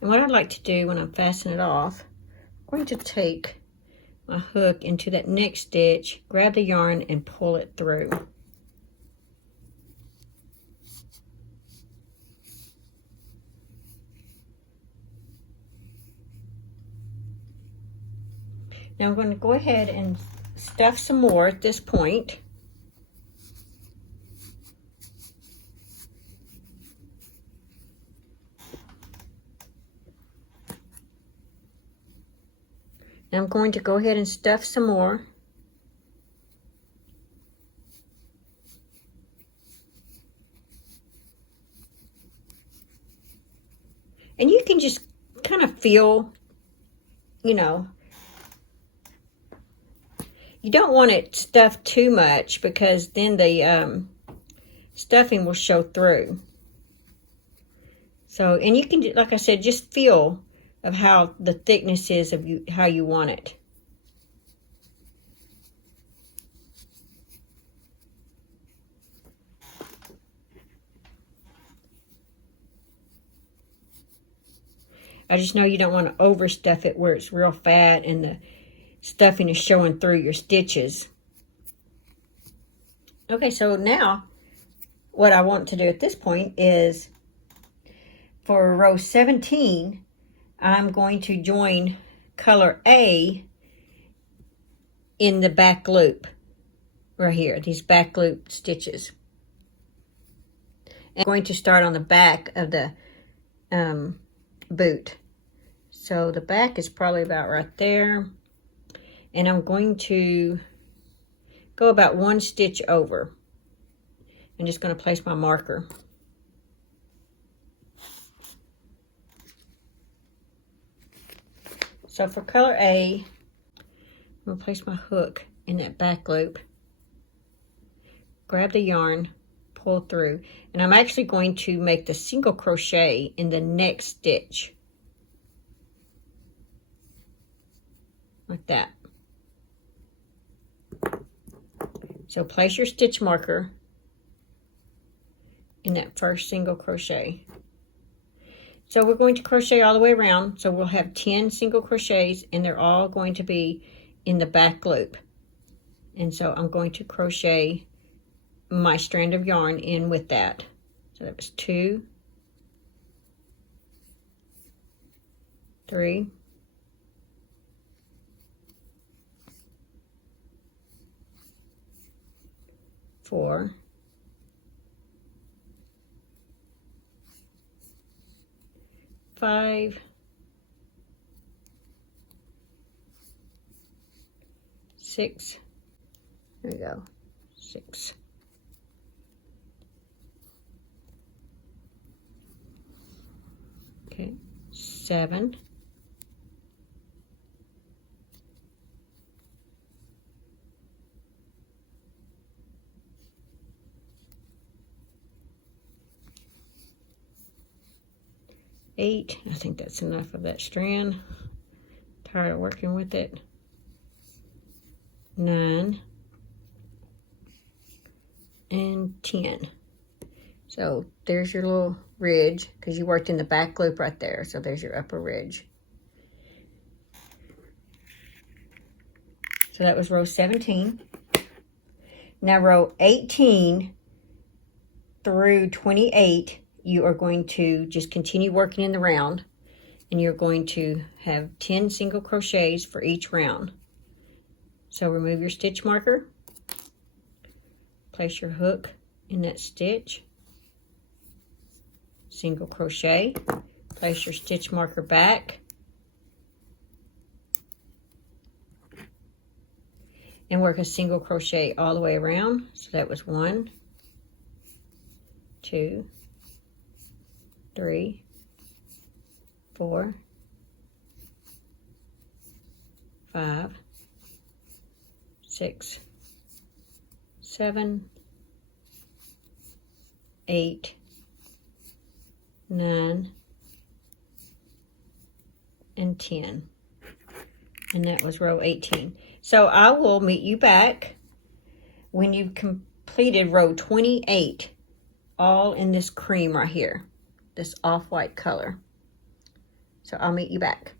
And what I'd like to do when I'm fastening it off, I'm going to take my hook into that next stitch, grab the yarn, and pull it through. Now I'm going to go ahead and stuff some more at this point. And I'm going to go ahead and stuff some more. And you can just kind of feel, you know, you don't want it stuffed too much because then the stuffing will show through. So, and you can, like I said, just feel of how the thickness is of how you want it. I just know you don't want to overstuff it where it's real fat and the stuffing is showing through your stitches. Okay, so now what I want to do at this point is for row 17, I'm going to join color A in the back loop right here, these back loop stitches. And I'm going to start on the back of the boot. So the back is probably about right there. And I'm going to go about 1 stitch over. I'm just going to place my marker. So for color A, I'm going to place my hook in that back loop, grab the yarn, pull through, and I'm actually going to make the single crochet in the next stitch. Like that. So place your stitch marker in that first single crochet. So we're going to crochet all the way around. So we'll have 10 single crochets, and they're all going to be in the back loop. And so I'm going to crochet my strand of yarn in with that. So that was 2, 3, 4, 5, 6. There we go. 6. Okay. 7. 8. I think that's enough of that strand. Tired of working with it. 9 and 10. So there's your little ridge, because you worked in the back loop right there. So there's your upper ridge. So that was row 17. Now row 18 through 28, you are going to just continue working in the round, and you're going to have 10 single crochets for each round. So remove your stitch marker, place your hook in that stitch, single crochet, place your stitch marker back, and work a single crochet all the way around. So that was 1, 2, 3, 4, 5, 6, 7, 8, 9, and 10. And that was row 18. So I will meet you back when you've completed row 28, all in this cream right here, this off-white color. So I'll meet you back.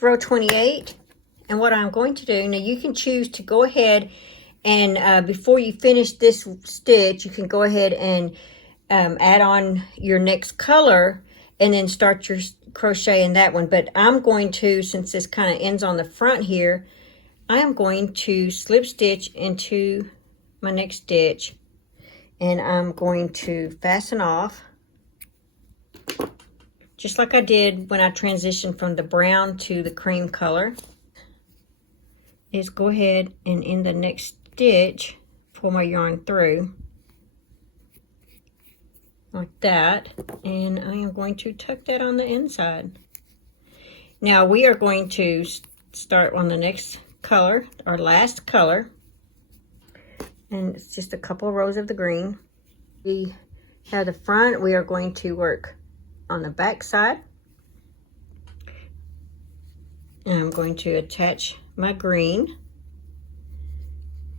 Row 28, and what I'm going to do, now you can choose to go ahead and before you finish this stitch, you can go ahead and add on your next color and then start your crochet in that one. But I'm going to, since this kind of ends on the front here, I am going to slip stitch into my next stitch, and I'm going to fasten off just like I did when I transitioned from the brown to the cream color. Is go ahead and in the next stitch, pull my yarn through like that, and I am going to tuck that on the inside. Now we are going to start on the next color, our last color, and it's just a couple of rows of the green. We have the front. We are going to work on the back side, and I'm going to attach my green.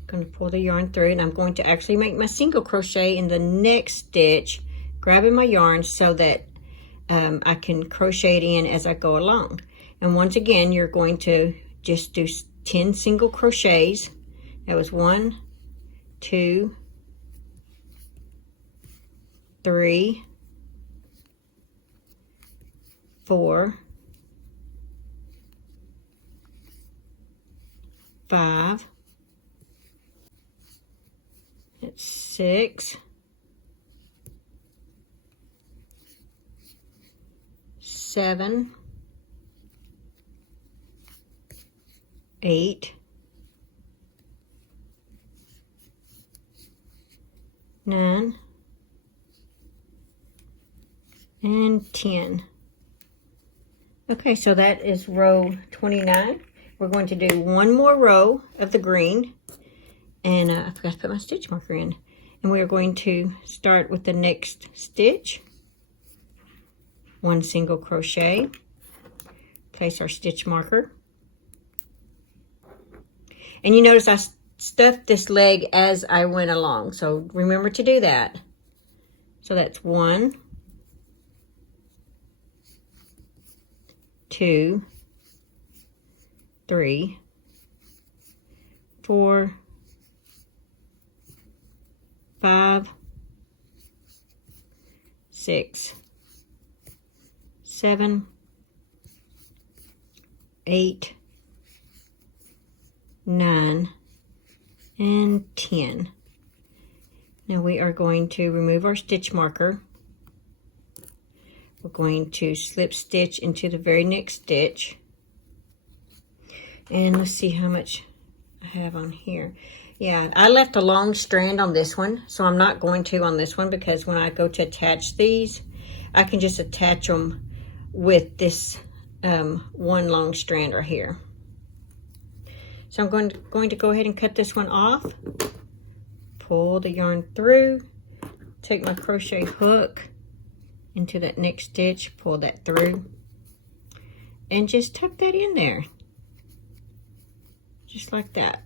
I'm going to pull the yarn through, and I'm going to actually make my single crochet in the next stitch, grabbing my yarn so that I can crochet it in as I go along. And once again, you're going to just do 10 single crochets. That was 1, 2, 3, 4, 5, that's 6, 7, 8, 9, and 10. Okay, so that is row 29. We're going to do one more row of the green, and I forgot to put my stitch marker in. And we are going to start with the next stitch. 1 single crochet, place our stitch marker. And you notice I stuffed this leg as I went along. So remember to do that. So that's 1, 2, 3, 4, 5, 6, 7, 8, 9, and 10. Now we are going to remove our stitch marker. We're going to slip stitch into the very next stitch. And let's see how much I have on here. Yeah, I left a long strand on this one, so I'm not going to on this one, because when I go to attach these, I can just attach them with this one long strand right here. So I'm going to go ahead and cut this one off. Pull the yarn through, take my crochet hook into that next stitch, pull that through, and just tuck that in there. Just like that.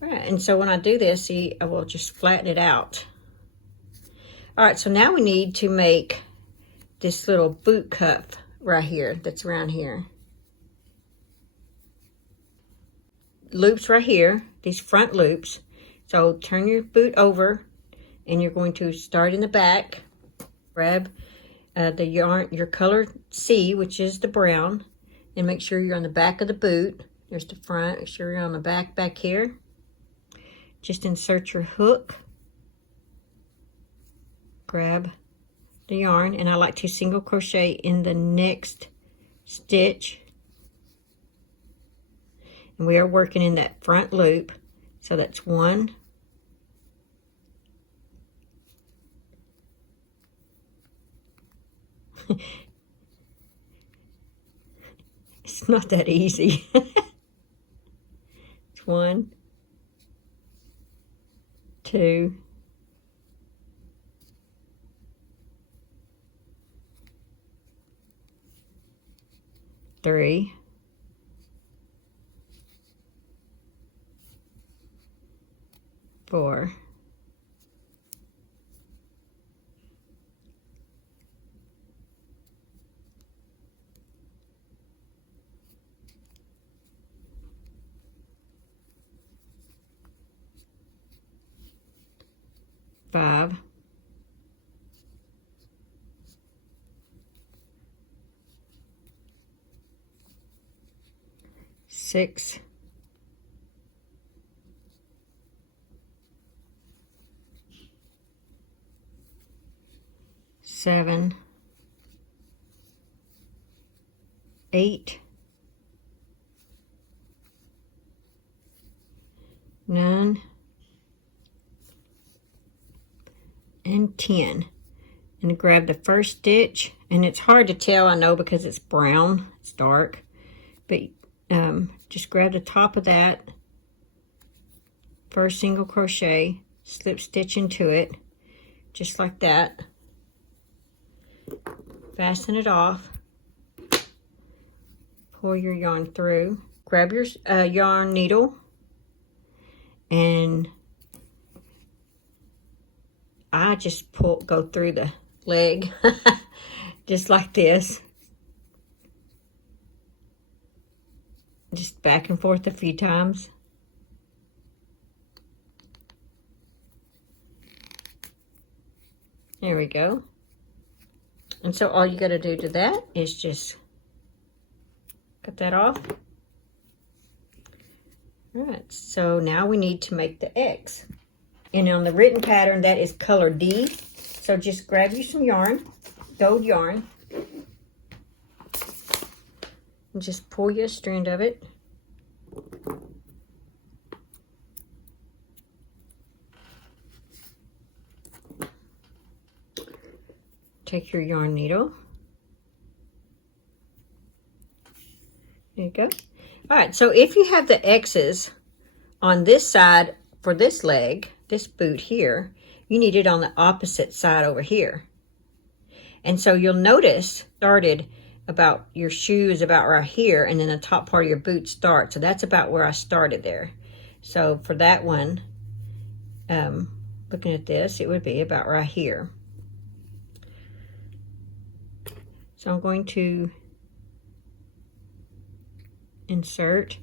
All right, and so when I do this, see, I will just flatten it out. All right, so now we need to make this little boot cuff right here that's around here. Loops right here, these front loops. So turn your boot over, and you're going to start in the back. Grab the yarn, your color C, which is the brown, and make sure you're on the back of the boot. There's the front. Make sure you're on the back here. Just insert your hook. Grab the yarn, and I like to single crochet in the next stitch. And we are working in that front loop. So that's 1. It's not that easy. It's 1, 2, 3, 4, 5, 6, 7, 8, 9, and 10. And grab the first stitch, and it's hard to tell, I know, because it's brown, it's dark, but just grab the top of that first single crochet, slip stitch into it, just like that. Fasten it off, pull your yarn through, grab your yarn needle, and I just go through the leg just like this, just back and forth a few times. There we go. And so all you got to do to that is just cut that off. All right, so now we need to make the X. And on the written pattern, that is color D. So just grab you some yarn, gold yarn, and just pull you a strand of it. Take your yarn needle. There you go. All right, so if you have the X's on this side for this leg, this boot here, you need it on the opposite side over here. And so you'll notice started about your shoe is about right here, and then the top part of your boot starts. So that's about where I started there. So for that one, looking at this, it would be about right here. So I'm going to insert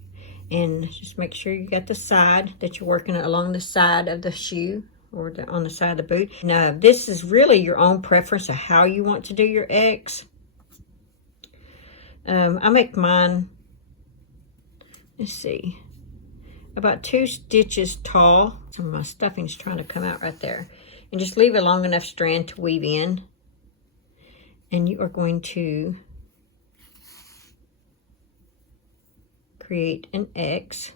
and just make sure you got the side, that you're working along the side of the shoe or on the side of the boot. Now, this is really your own preference of how you want to do your X. I make mine, let's see, about 2 stitches tall. Some of my stuffing's trying to come out right there. And just leave a long enough strand to weave in. And you are going to create an X.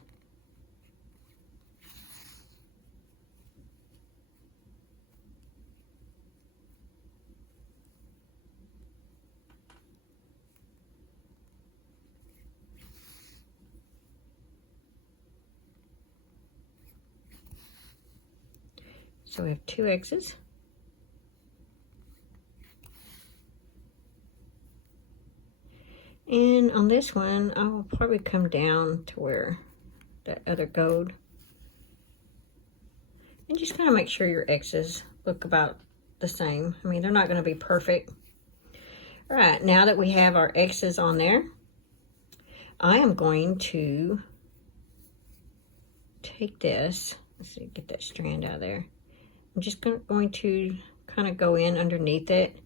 So we have 2 X's. And on this one, I will probably come down to where that other gold. And just kind of make sure your X's look about the same. I mean, they're not going to be perfect. All right, now that we have our X's on there, I am going to take this. Let's see, get that strand out of there. I'm just going to kind of go in underneath it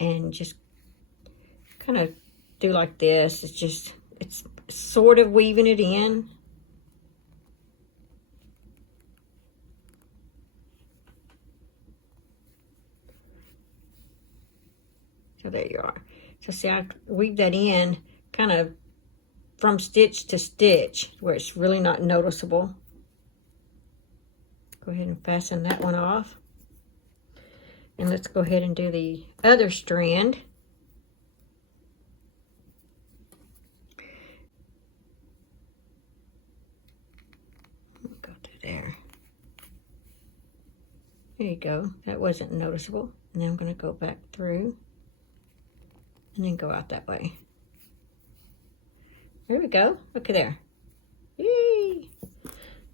and just kind of do like this. It's sort of weaving it in. So there you are. So see, I weave that in kind of from stitch to stitch where it's really not noticeable. Go ahead and fasten that one off. And let's go ahead and do the other strand. Go through there. There you go. That wasn't noticeable. And then I'm going to go back through and then go out that way. There we go. Look at there. Yay!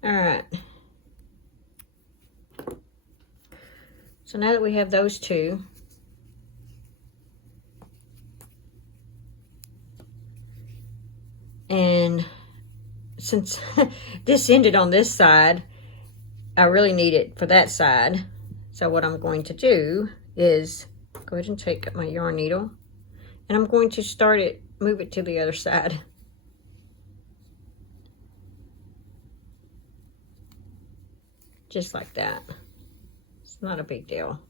All right. So now that we have those two, and since this ended on this side, I really need it for that side. So what I'm going to do is go ahead and take my yarn needle, and I'm going to start it, move it to the other side. Just like that. Not a big deal.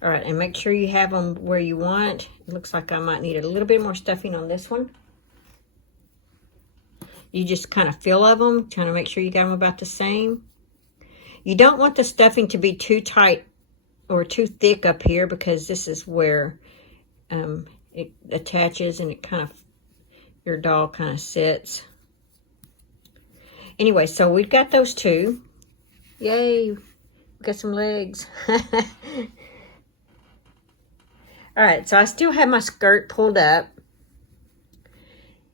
All right, and make sure you have them where you want. It looks like I might need a little bit more stuffing on this one. You just kind of feel of them, trying to make sure you got them about the same. You don't want the stuffing to be too tight or too thick up here, because this is where it attaches and it kind of, your doll kind of sits. Anyway, so we've got those two. Yay, we got some legs. All right, so I still have my skirt pulled up.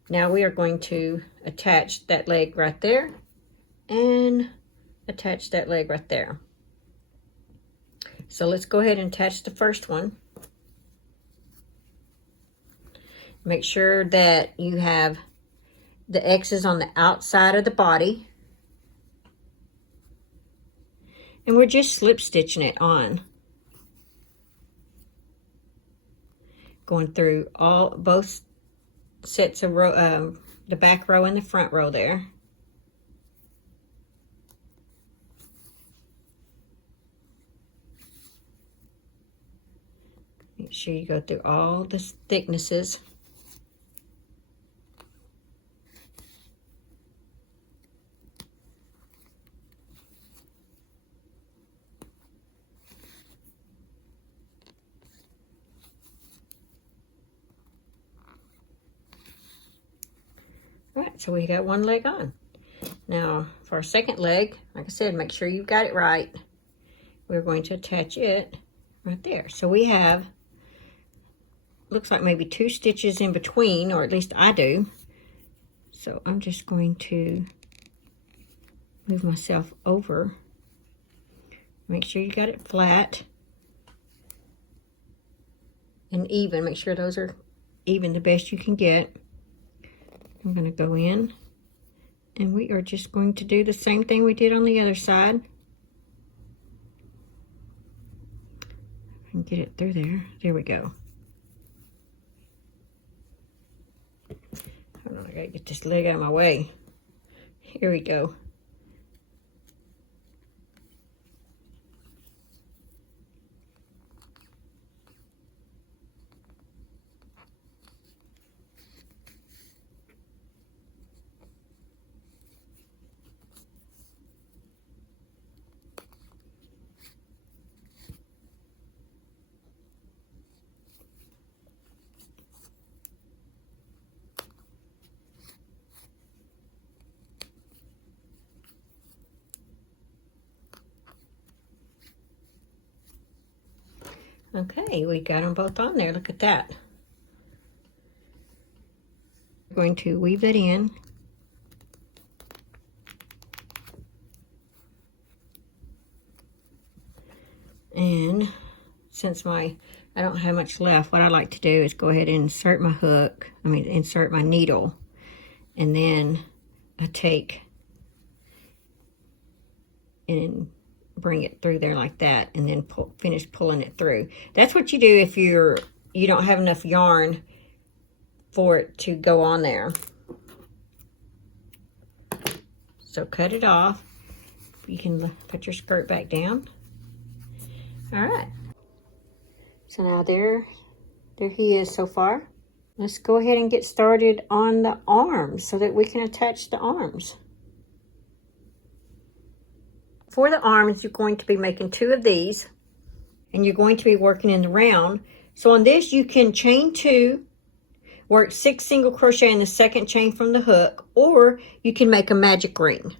Now we are going to attach that leg right there and attach that leg right there. So let's go ahead and attach the first one. Make sure that you have the X's on the outside of the body. And we're just slip stitching it on. Going through both sets of row, the back row and the front row there. Make sure you go through all the thicknesses. All right, so we got one leg on. Now, for our second leg, like I said, make sure you've got it right. We're going to attach it right there. So we have looks like maybe 2 stitches in between, or at least I do. So I'm just going to move myself over. Make sure you got it flat and even. Make sure those are even the best you can get. I'm going to go in, and we are just going to do the same thing we did on the other side. I can get it through there. There we go. Hold on, I gotta get this leg out of my way. Here we go. Okay, we got them both on there. Look at that. We're going to weave that in. And since I don't have much left, what I like to do is go ahead and insert my hook, insert my needle, and then I take and bring it through there like that, and then finish pulling it through. That's what you do if you don't have enough yarn for it to go on there. So cut it off. You can put your skirt back down. All right. So now there he is so far. Let's go ahead and get started on the arms so that we can attach the arms. For the arms, you're going to be making 2 of these, and you're going to be working in the round. So on this, you can chain 2, work 6 single crochet in the second chain from the hook, or you can make a magic ring.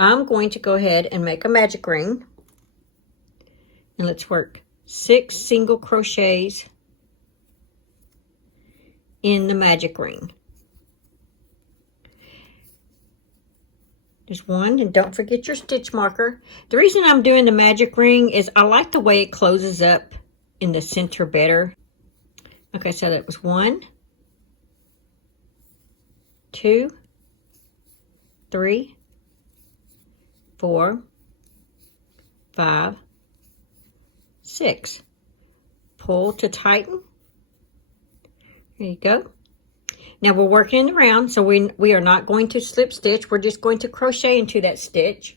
I'm going to go ahead and make a magic ring, and let's work 6 single crochets in the magic ring. There's 1, and don't forget your stitch marker. The reason I'm doing the magic ring is I like the way it closes up in the center better. Okay, so that was 1, 2, 3, 4, 5, 6. Pull to tighten. There you go. Now we're working in the round, so we are not going to slip stitch. We're just going to crochet into that stitch.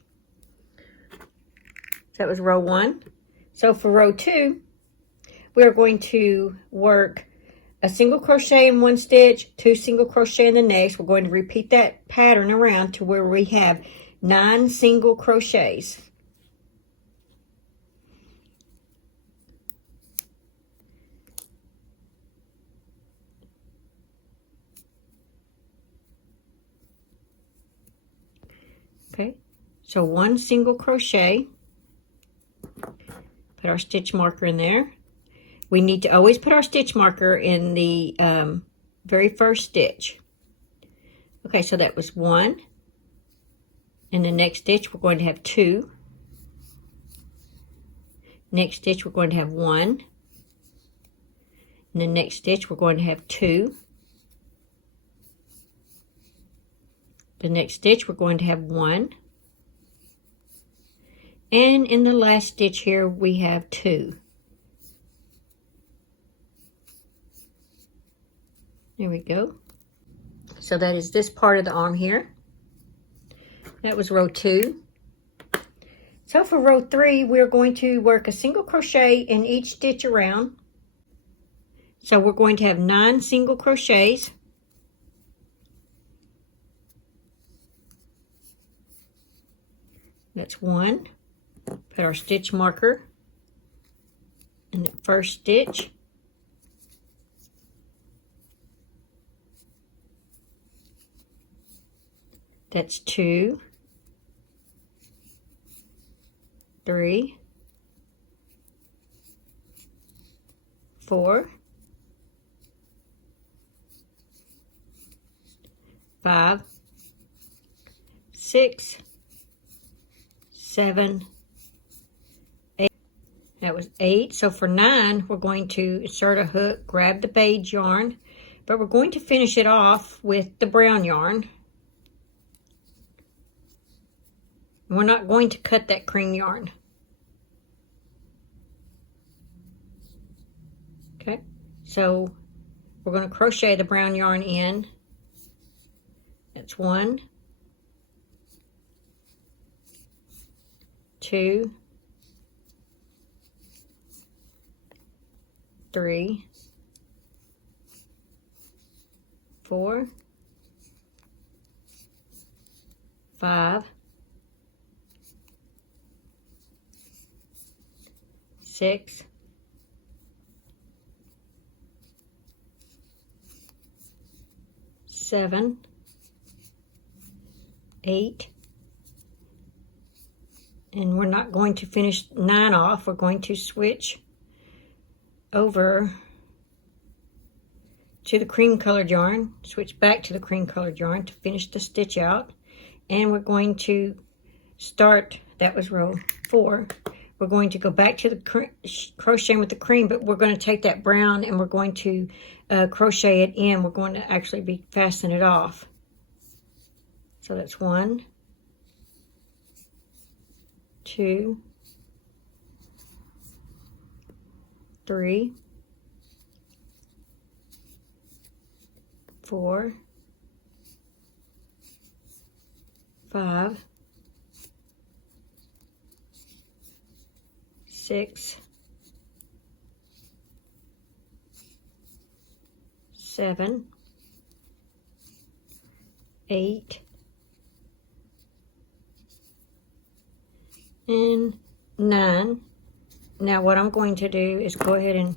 So that was row 1. So for row 2, we are going to work a single crochet in one stitch, 2 single crochet in the next. We're going to repeat that pattern around to where we have 9 single crochets. Okay, so 1 single crochet, put our stitch marker in there. We need to always put our stitch marker in the very first stitch. Okay, so that was 1. In the next stitch, we're going to have 2. Next stitch, we're going to have 1. In the next stitch, we're going to have 2. The next stitch, we're going to have 1. And in the last stitch here, we have 2. There we go. So that is this part of the arm here. That was row 2. So for row 3, we're going to work a single crochet in each stitch around. So we're going to have 9 single crochets. That's 1. Put our stitch marker in the first stitch. That's 2, 3, 4, 5, 6, 7, 8. That was 8. So for 9, we're going to insert a hook, grab the beige yarn, but we're going to finish it off with the brown yarn. We're not going to cut that cream yarn. Okay, so we're going to crochet the brown yarn in. That's 1, 2, 3, 4, 5, 6, 7, 8, and we're not going to finish 9 off. We're going to switch over to the cream colored yarn, switch back to the cream colored yarn to finish the stitch out, and we're going to start, that was row 4, we're going to go back to the crocheting with the cream, but we're going to take that brown and we're going to crochet it in. We're going to actually be fastening it off. So that's 1, 2, 3, 4, 5, 6, 7, 8, and 9. Now what I'm going to do is go ahead and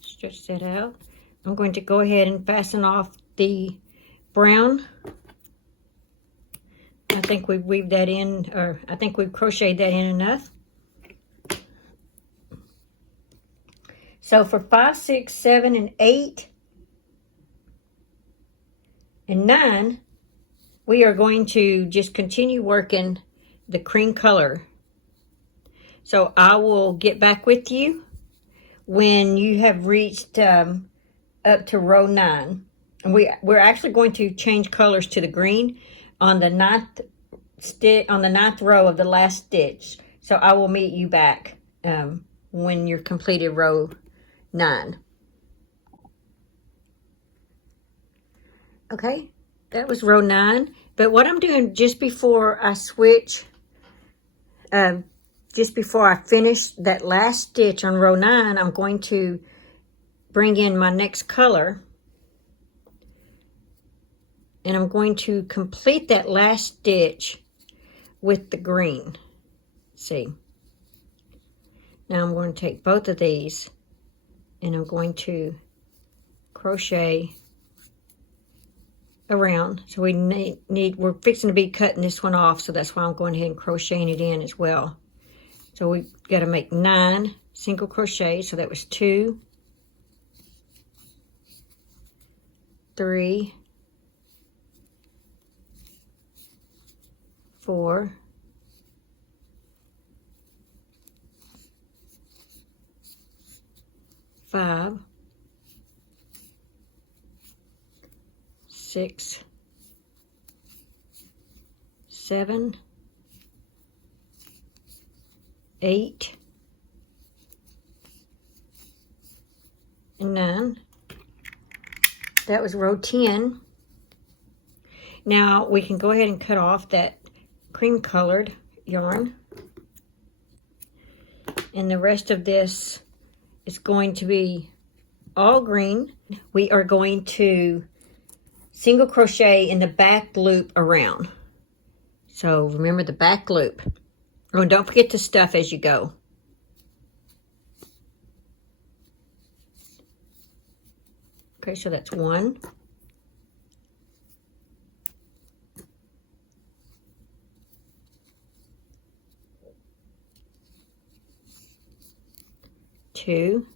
stretch that out. I'm going to go ahead and fasten off the brown. I think we've weaved that in, or I think we've crocheted that in enough. So for 5, 6, 7, and 8, and 9, we are going to just continue working the cream color. So I will get back with you when you have reached up to row 9. And we're actually going to change colors to the green on the 9th row of the last stitch. So I will meet you back when you're completed row 9. Okay, that was row 9. But what I'm doing just before I switch, just before I finish that last stitch on row 9, I'm going to bring in my next color. And I'm going to complete that last stitch with the green. See? Now I'm going to take both of these and I'm going to crochet around. So we're fixing to be cutting this one off, so that's why I'm going ahead and crocheting it in as well. So we've got to make 9 single crochets. So that was 2, 3, 4, 5, 6, 7, 8, and 9. That was row 10. Now we can go ahead and cut off that cream colored yarn. And the rest of this is going to be all green. We are going to single crochet in the back loop around. So remember the back loop. Oh, and don't forget to stuff as you go. Okay, so that's 1, 2,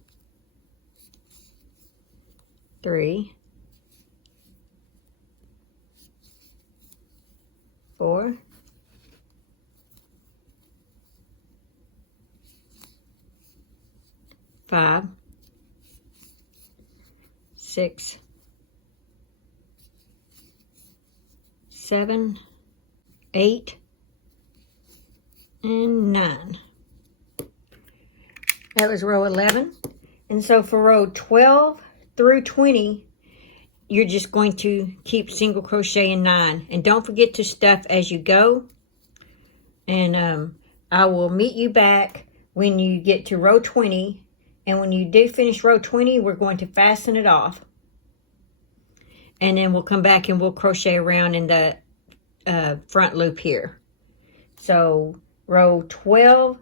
3, 5, 6, 7, 8, and 9. That was row 11. And so for row 12 through 20, you're just going to keep single crochet in 9. And don't forget to stuff as you go. And I will meet you back when you get to row 20. And when you do finish row 20, we're going to fasten it off. And then we'll come back and we'll crochet around in the front loop here. So round 12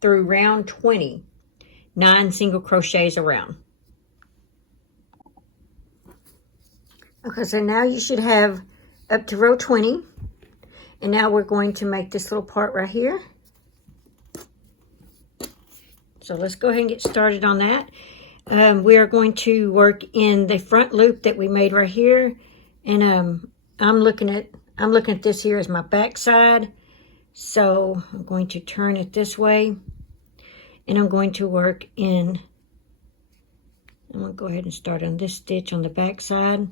through round 20, 9 single crochets around. Okay, so now you should have up to row 20. And now we're going to make this little part right here. So let's go ahead and get started on that. We are going to work in the front loop that we made right here. And I'm looking at this here as my back side. So I'm going to turn it this way. And I'm going to work in, I'm going to go ahead and start on this stitch on the back side.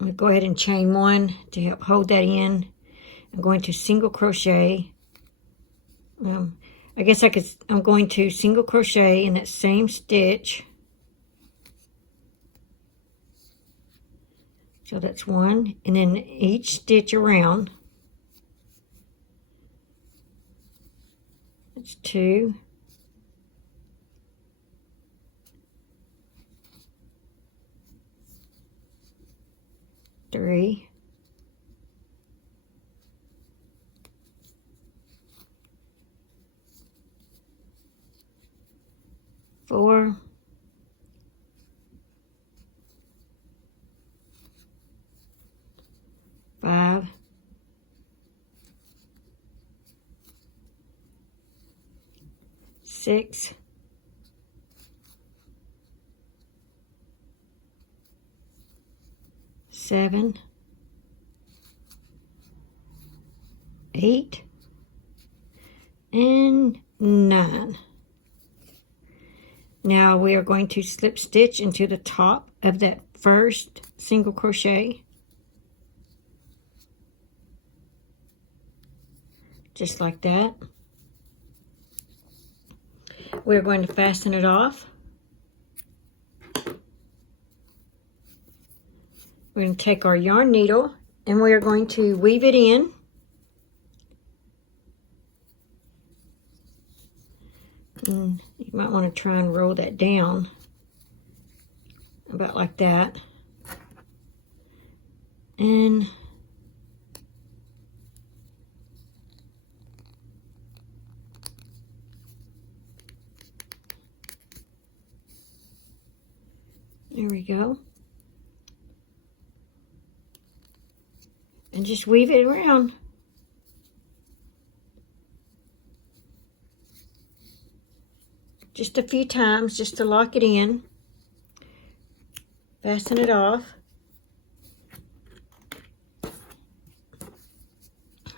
I'm going to go ahead and chain 1 to help hold that in. I'm going to single crochet. I guess I'm going to single crochet in that same stitch. So that's 1. And then each stitch around. That's 2. 3, 4, 5, 6, 7, 8, and 9. Now we are going to slip stitch into the top of that first single crochet. Just like that. We're going to fasten it off. We're going to take our yarn needle and we are going to weave it in. And you might want to try and roll that down about like that. And there we go. And just weave it around. Just a few times just to lock it in. Fasten it off.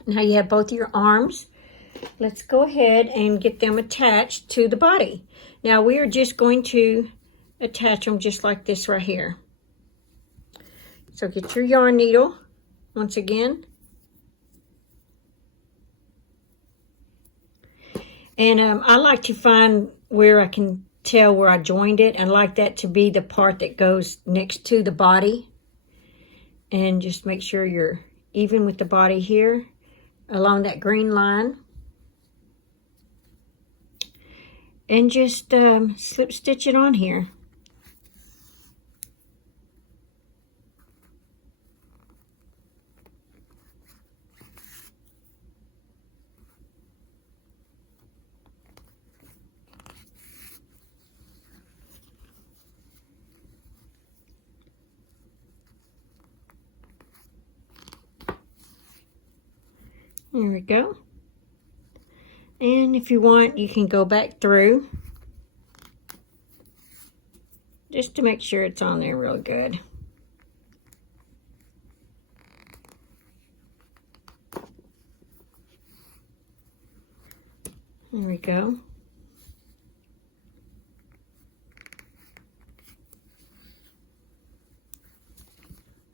Now you have both your arms. Let's go ahead and get them attached to the body. Now we are just going to attach them just like this right here. So get your yarn needle once again. And I like to find where I can tell where I joined it. I like that to be the part that goes next to the body. And just make sure you're even with the body here along that green line. And just slip stitch it on here. There we go. And if you want, you can go back through just to make sure it's on there real good. There we go.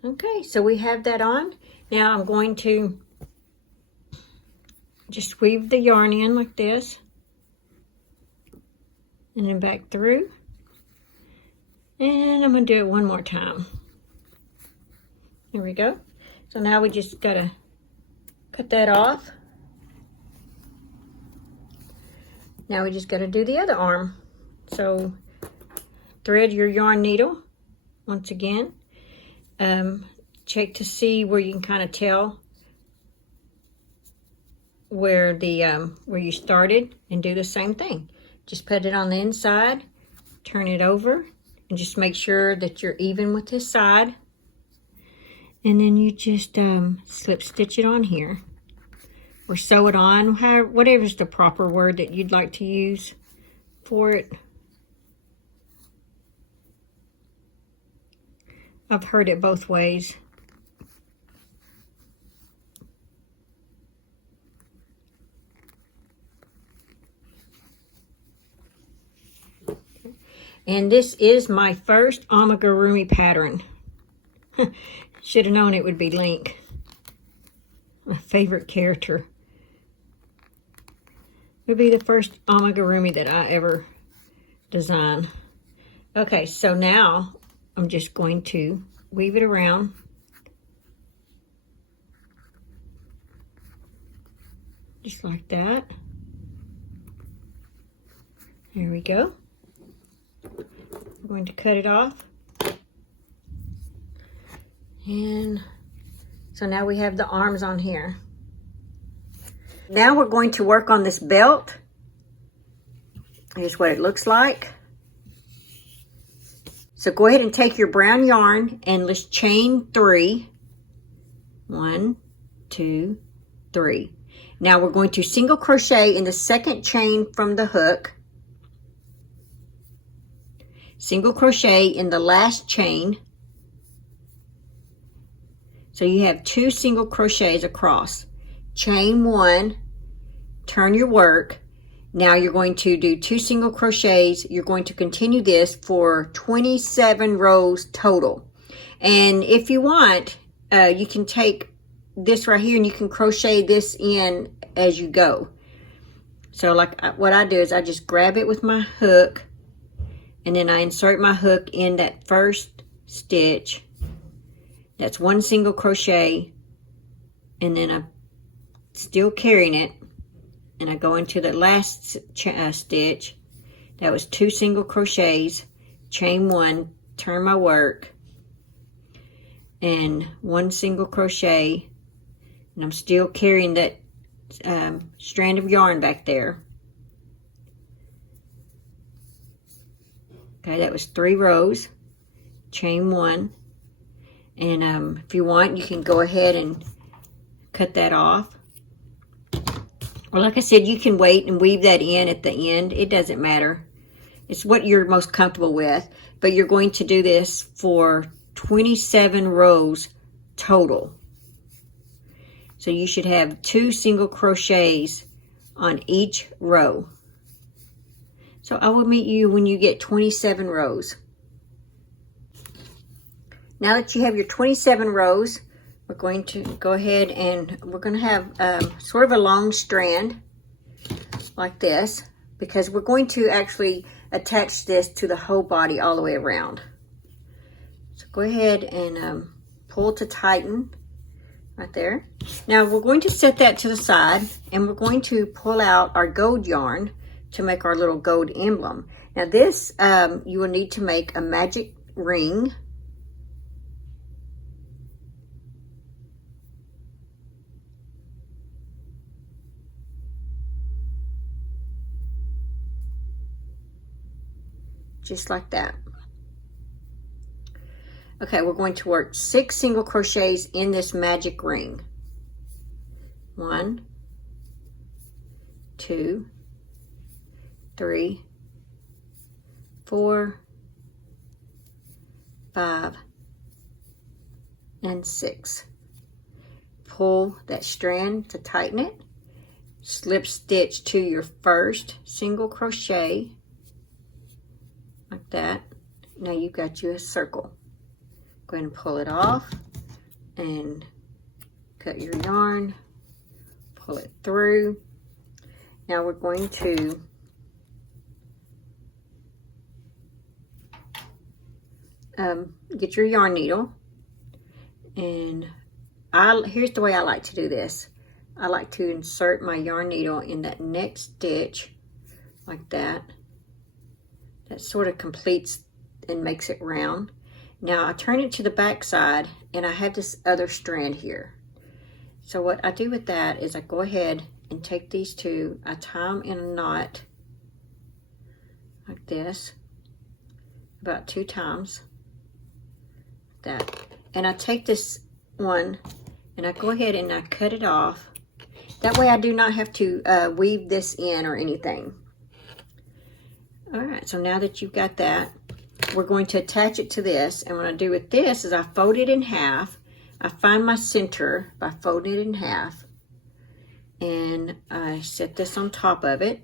Okay, so we have that on. Now I'm going to just weave the yarn in like this, and then back through. And I'm going to do it one more time. There we go. So now we just got to cut that off. Now we just got to do the other arm. So thread your yarn needle once again. Check to see where you can kind of tell where you started, and do the same thing. Just put it on the inside, turn it over, and just make sure that you're even with this side. And then you just slip stitch it on here, or sew it on, whatever's the proper word that you'd like to use for it. I've heard it both ways. And this is my first amigurumi pattern. Should have known it would be Link, my favorite character. It would be the first amigurumi that I ever designed. Okay, so now I'm just going to weave it around. Just like that. There we go. We're going to cut it off. And so now we have the arms on here. Now we're going to work on this belt. Here's what it looks like. So go ahead and take your brown yarn and let's chain 3. 1, 2, 3. Now we're going to single crochet in the second chain from the hook. Single crochet in the last chain. So you have 2 single crochets across. Chain 1, turn your work. Now you're going to do 2 single crochets. You're going to continue this for 27 rows total. And if you want, you can take this right here and you can crochet this in as you go. So like what I do is I just grab it with my hook, and then I insert my hook in that first stitch. That's 1 single crochet, and then I'm still carrying it, and I go into the last stitch. That was 2 single crochets, chain 1, turn my work, and 1 single crochet, and I'm still carrying that strand of yarn back there. Okay, that was 3 rows, chain 1. And if you want, you can go ahead and cut that off. Or like I said, you can wait and weave that in at the end. It doesn't matter. It's what you're most comfortable with. But you're going to do this for 27 rows total. So you should have 2 single crochets on each row. So I will meet you when you get 27 rows. Now that you have your 27 rows, we're going to go ahead and we're going to have sort of a long strand like this, because we're going to actually attach this to the whole body all the way around. So go ahead and pull to tighten right there. Now we're going to set that to the side, and we're going to pull out our gold yarn to make our little gold emblem. Now this, you will need to make a magic ring. Just like that. Okay, we're going to work 6 single crochets in this magic ring. 1, 2, 3, 4, 5, and 6. Pull that strand to tighten it. Slip stitch to your first single crochet, like that. Now you've got you a circle. Go ahead and pull it off and cut your yarn, pull it through. Now we're going to get your yarn needle, and here's the way I like to do this. I like to insert my yarn needle in that next stitch like that. That sort of completes and makes it round. Now I turn it to the back side, and I have this other strand here. So what I do with that is I go ahead and take these two, I tie them in a knot like this, about 2 times, like that. And I take this one and I go ahead and I cut it off. That way I do not have to weave this in or anything. All right, so now that you've got that, we're going to attach it to this. And what I do with this is I fold it in half. I find my center by folding it in half. And I set this on top of it,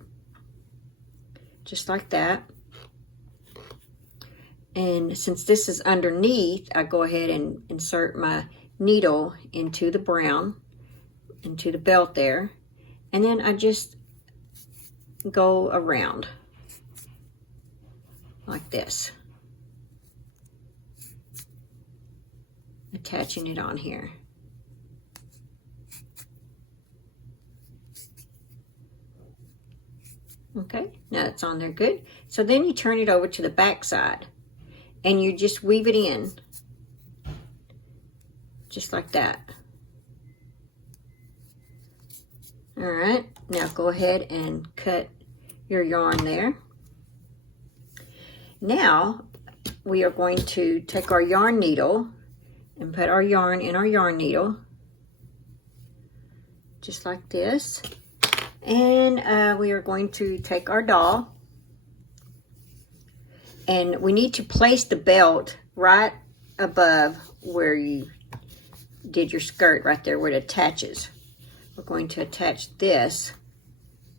just like that. And since this is underneath, I go ahead and insert my needle into the brown, into the belt there. And then I just go around like this, attaching it on here. Okay, now it's on there good. So then you turn it over to the back side and you just weave it in, just like that. All right, now go ahead and cut your yarn there. Now we are going to take our yarn needle and put our yarn in our yarn needle, just like this. And we are going to take our doll, and we need to place the belt right above where you did your skirt, right there where it attaches. We're going to attach this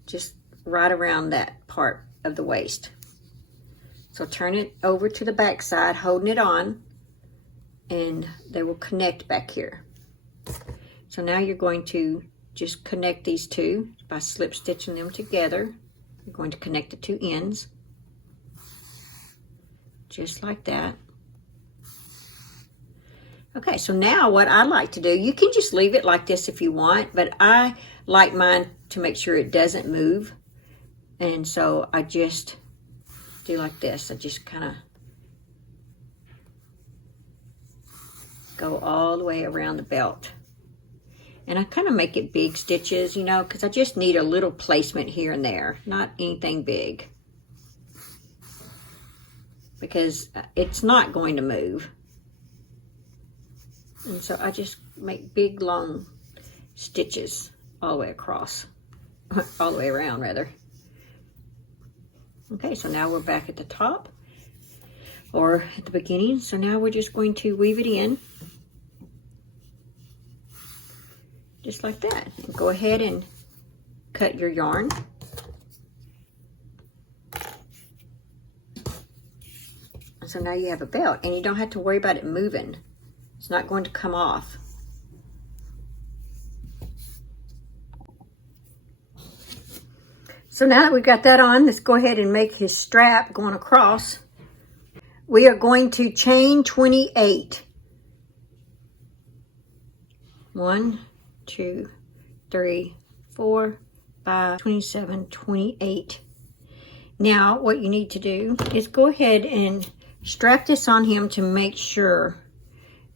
just right around that part of the waist. So turn it over to the back side, holding it on, and they will connect back here. So now you're going to just connect these two by slip stitching them together. You're going to connect the two ends, just like that. Okay, so now what I like to do, you can just leave it like this if you want, but I like mine to make sure it doesn't move. And so I just do like this. I just kind of go all the way around the belt. And I kind of make it big stitches, you know, because I just need a little placement here and there, not anything big, because it's not going to move. And so I just make big, long stitches all the way across, all the way around, rather. Okay, so now we're back at the top, or at the beginning. So now we're just going to weave it in, just like that. And go ahead and cut your yarn. So now you have a belt, and you don't have to worry about it moving. It's not going to come off. So now that we've got that on, let's go ahead and make his strap going across. We are going to chain 28. 1, 2, 3, 4, 5, 27, 28. Now what you need to do is go ahead and strap this on him to make sure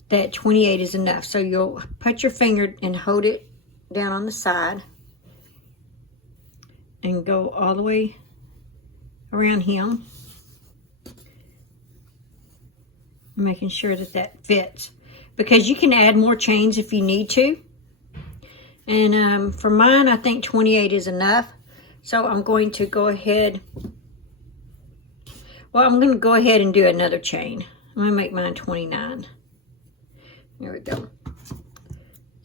that 28 is enough. So you'll put your finger and hold it down on the side and go all the way around him, making sure that that fits, because you can add more chains if you need to. And for mine, I think 28 is enough. So I'm going to go ahead, well, I'm going to go ahead and do another chain. I'm gonna make mine 29. There we go.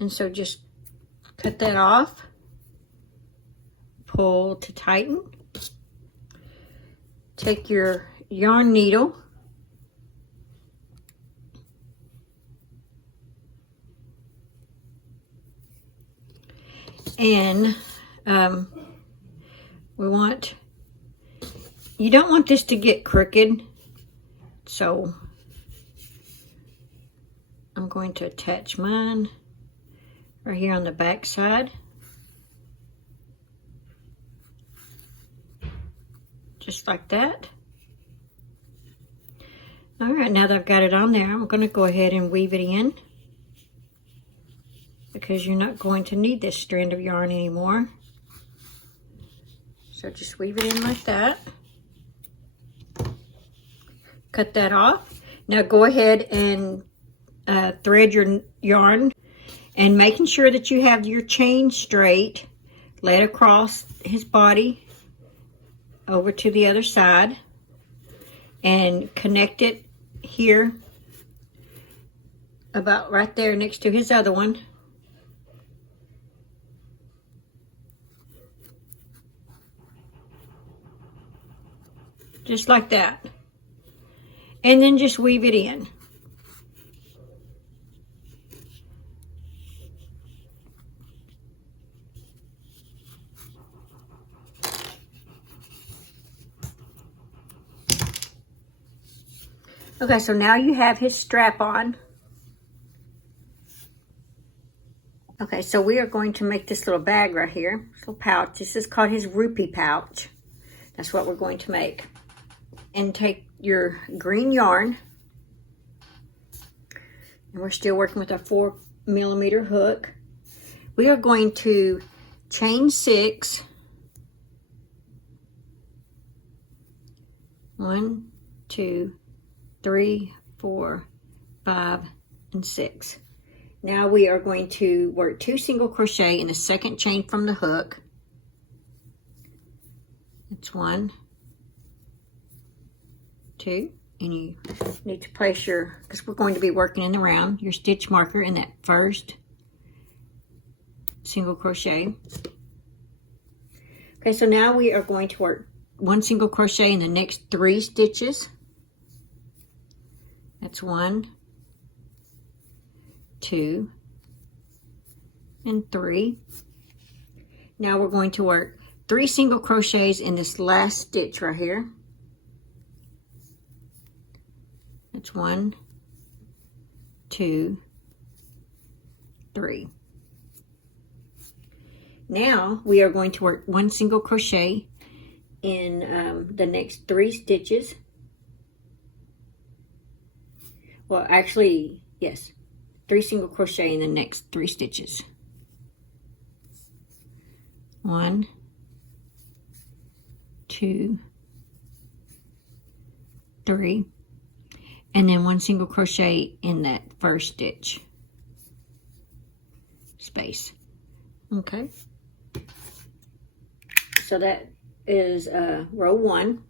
And so just cut that off, pull to tighten. Take your yarn needle and you don't want this to get crooked, so I'm going to attach mine right here on the back side. Just like that. All right, now that I've got it on there, I'm going to go ahead and weave it in, because you're not going to need this strand of yarn anymore. So just weave it in like that. Cut that off. Now go ahead and thread your yarn, and making sure that you have your chain straight, lay it across his body over to the other side, and connect it here about right there next to his other one. Just like that. And then just weave it in. Okay, so now you have his strap on. Okay, so we are going to make this little bag right here, this little pouch. This is called his rupee pouch. That's what we're going to make. And take your green yarn, and we're still working with our 4mm hook. We are going to chain 6. 1, 2, 3, 4, 5, and 6. Now we are going to work 2 single crochet in the second chain from the hook. It's 1, 2, and you need to place your, because we're going to be working in the round, your stitch marker in that first single crochet. Okay, so now we are going to work 1 single crochet in the next 3 stitches. That's 1, 2, and 3. Now we're going to work 3 single crochets in this last stitch right here. That's 1, 2, 3. Now we are going to work 1 single crochet in the next 3 stitches. Well, actually, yes, 3 single crochet in the next 3 stitches. 1, 2, 3, and then 1 single crochet in that first stitch space. Okay, so that is row 1.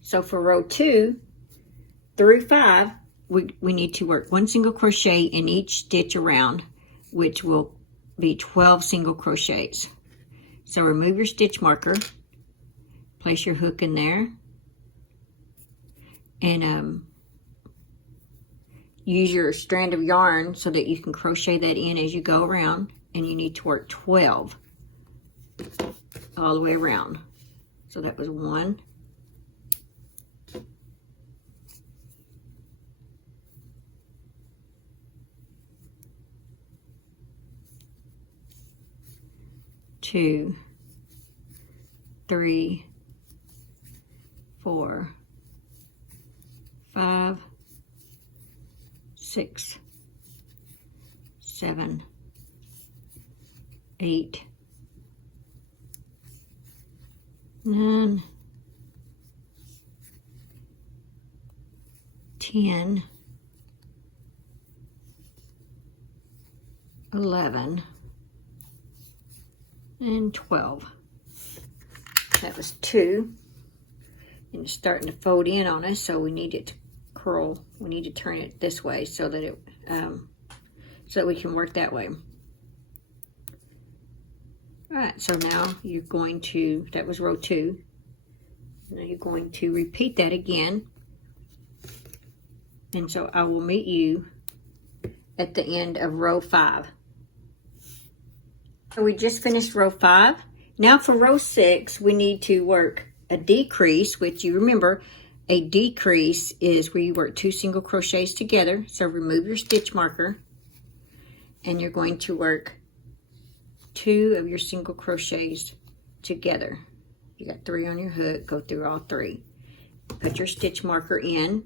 So for row 2 through 5, we need to work 1 single crochet in each stitch around, which will be 12 single crochets. So remove your stitch marker, place your hook in there, and use your strand of yarn so that you can crochet that in as you go around, and you need to work 12 all the way around. So that was 1, 2, 3, 4, 5, 6, 7, 8, 9, 10, 11, and 12. That was 2. and it's starting to fold in on us, so we need it to curl. We need to turn it this way so that it so that we can work that way. All right, so now you're going to, that was row 2. Now you're going to repeat that again. And so I will meet you at the end of row 5. So we just finished row 5. Now for row 6, we need to work a decrease, which you remember, a decrease is where you work 2 single crochets together. So remove your stitch marker, and you're going to work 2 of your single crochets together. You got 3 on your hook, go through all 3. Put your stitch marker in,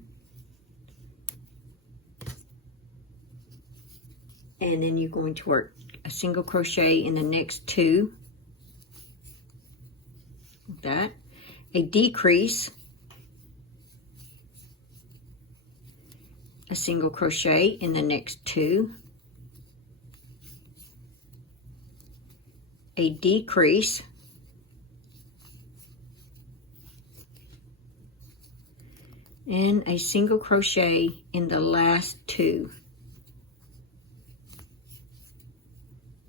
and then you're going to work a single crochet in the next 2. Like that. A decrease, a single crochet in the next 2. A decrease, and a single crochet in the last 2.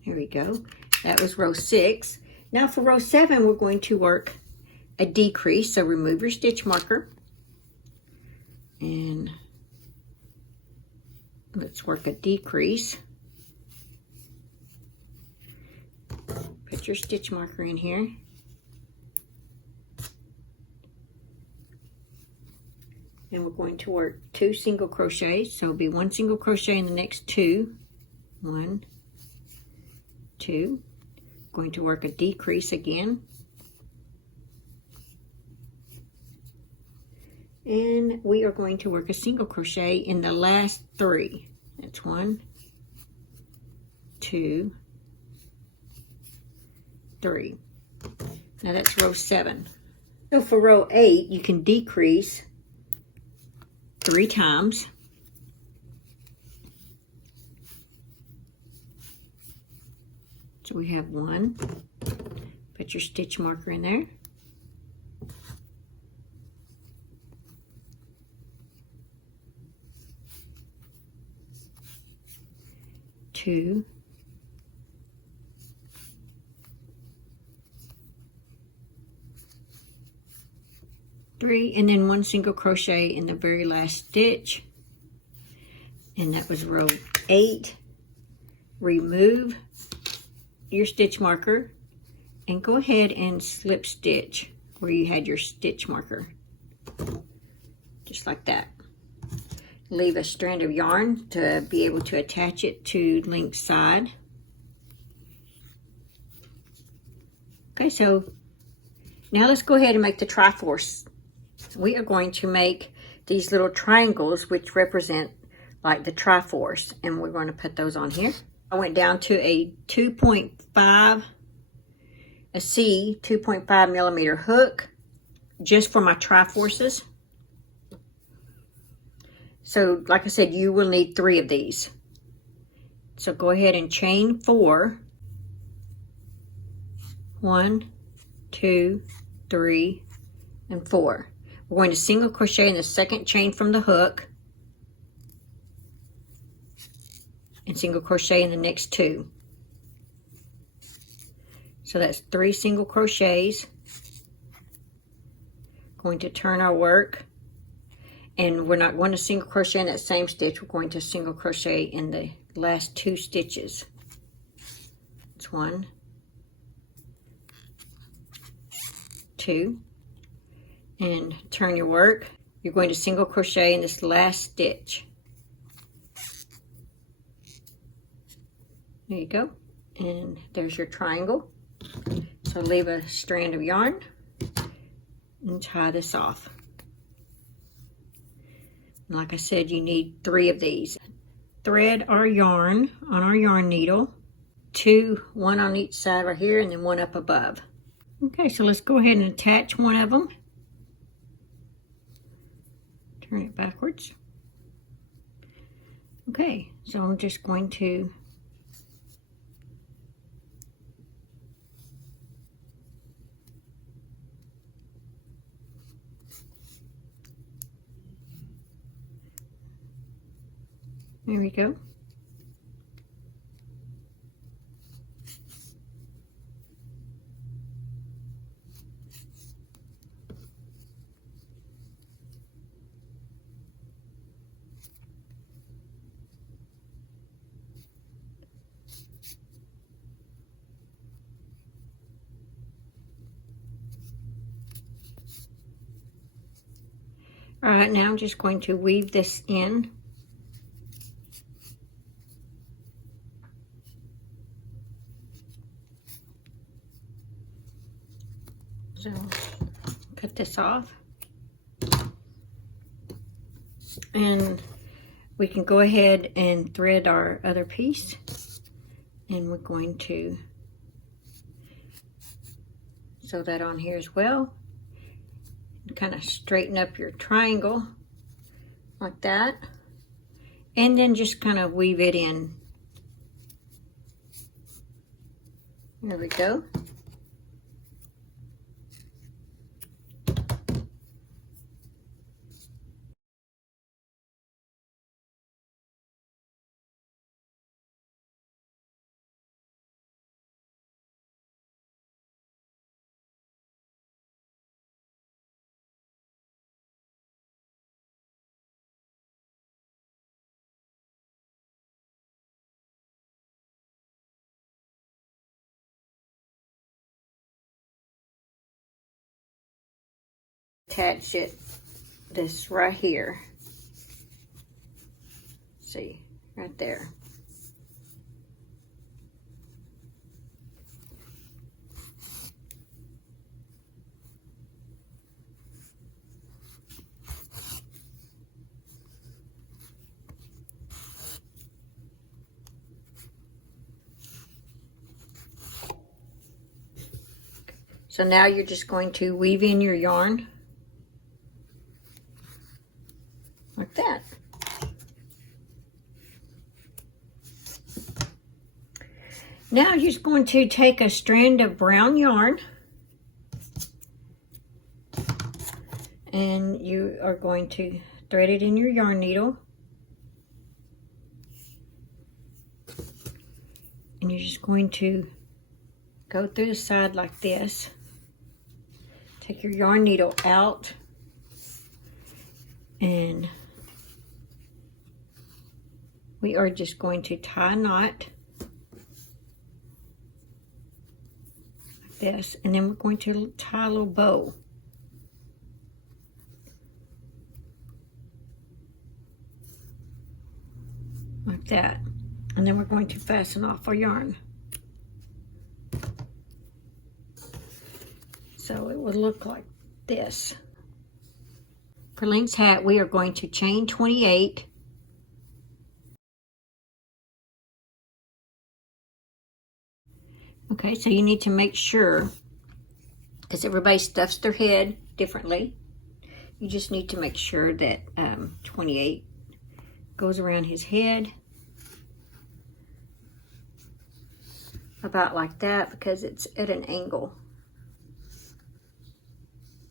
There we go. That was row 6. Now for row 7, we're going to work a decrease. So remove your stitch marker, and let's work a decrease. Put your stitch marker in here. And we're going to work 2 single crochets. So it'll be 1 single crochet in the next 2. 1, 2. Going to work a decrease again. And we are going to work a single crochet in the last 3. That's 1, 2, 3. Now that's row 7. So for row 8, you can decrease 3 times. So we have 1. Put your stitch marker in there. 2, 3, and then 1 single crochet in the very last stitch, and that was row 8. Remove your stitch marker and go ahead and slip stitch where you had your stitch marker, just like that. Leave a strand of yarn to be able to attach it to link side. Okay, so now let's go ahead and make the Triforce. We are going to make these little triangles which represent like the Triforce, and we're going to put those on here. I went down to a 2.5, a C 2.5 millimeter hook just for my Triforces. So like I said, you will need 3 of these. So go ahead and chain 4. 1, 2, 3, and 4. We're going to single crochet in the second chain from the hook and single crochet in the next 2. So that's 3 single crochets. Going to turn our work, and we're not going to single crochet in that same stitch. We're going to single crochet in the last 2 stitches. It's 1, 2, and turn your work. You're going to single crochet in this last stitch. There you go, and there's your triangle. So leave a strand of yarn and tie this off. And like I said, you need 3 of these. Thread our yarn on our yarn needle, 2, 1 on each side right here, and then 1 up above. Okay, so let's go ahead and attach one of them. Turn it backwards. Okay, so I'm just going to There we go. All right, now I'm just going to weave this in. So, cut this off. And we can go ahead and thread our other piece. And we're going to sew that on here as well. Kind of straighten up your triangle like that, and then just kind of weave it in. There we go. Attach it this right here. See, right there. So now you're just going to weave in your yarn like that. Now you're just going to take a strand of brown yarn and you are going to thread it in your yarn needle. And you're just going to go through the side like this. Take your yarn needle out and we are just going to tie a knot like this, and then we're going to tie a little bow. Like that. And then we're going to fasten off our yarn. So it would look like this. For Link's hat, we are going to chain 28. Okay, so you need to make sure, because everybody stuffs their head differently, you just need to make sure that 28 goes around his head. About like that, because it's at an angle.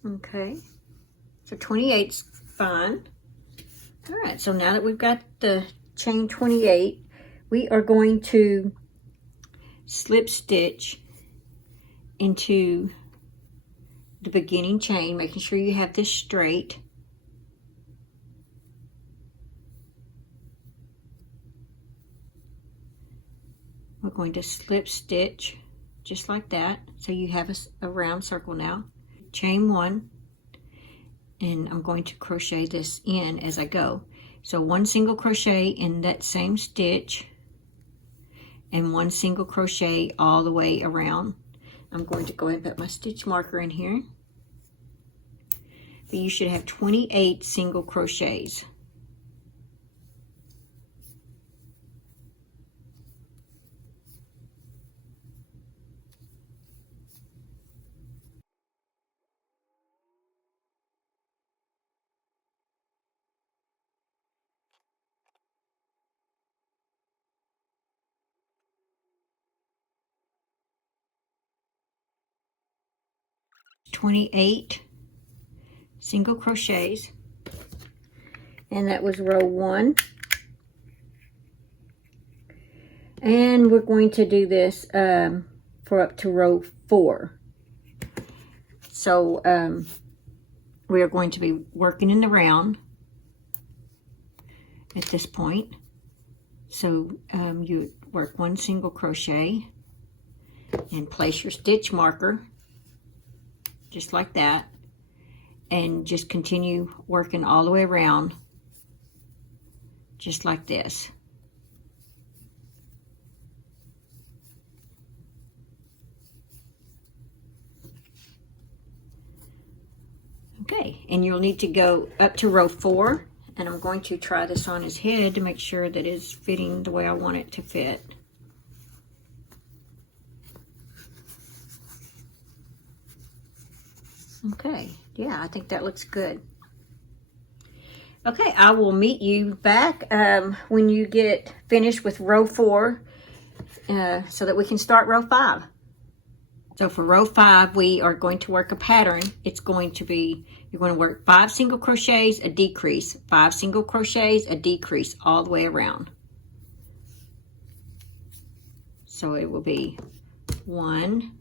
Okay, so 28's fine. All right, so now that we've got the chain 28, we are going to slip stitch into the beginning chain, making sure you have this straight. We're going to slip stitch just like that, so you have a round circle now. Chain 1, and I'm going to crochet this in as I go. So 1 single crochet in that same stitch and 1 single crochet all the way around. I'm going to go ahead and put my stitch marker in here. But you should have 28 single crochets. $28 single crochets, and that was row 1, And we're going to do this for up to row 4. So we are going to be working in the round at this point. So you work 1 single crochet and place your stitch marker just like that, and just continue working all the way around just like this. Okay, and you'll need to go up to row 4, and I'm going to try this on his head to make sure that it's fitting the way I want it to fit. Okay, yeah, I think that looks good. Okay, I will meet you back when you get finished with row 4 so that we can start row 5. So for row 5, we are going to work a pattern. It's going to be, you're going to work 5 single crochets, a decrease, 5 single crochets, a decrease all the way around. So it will be 1,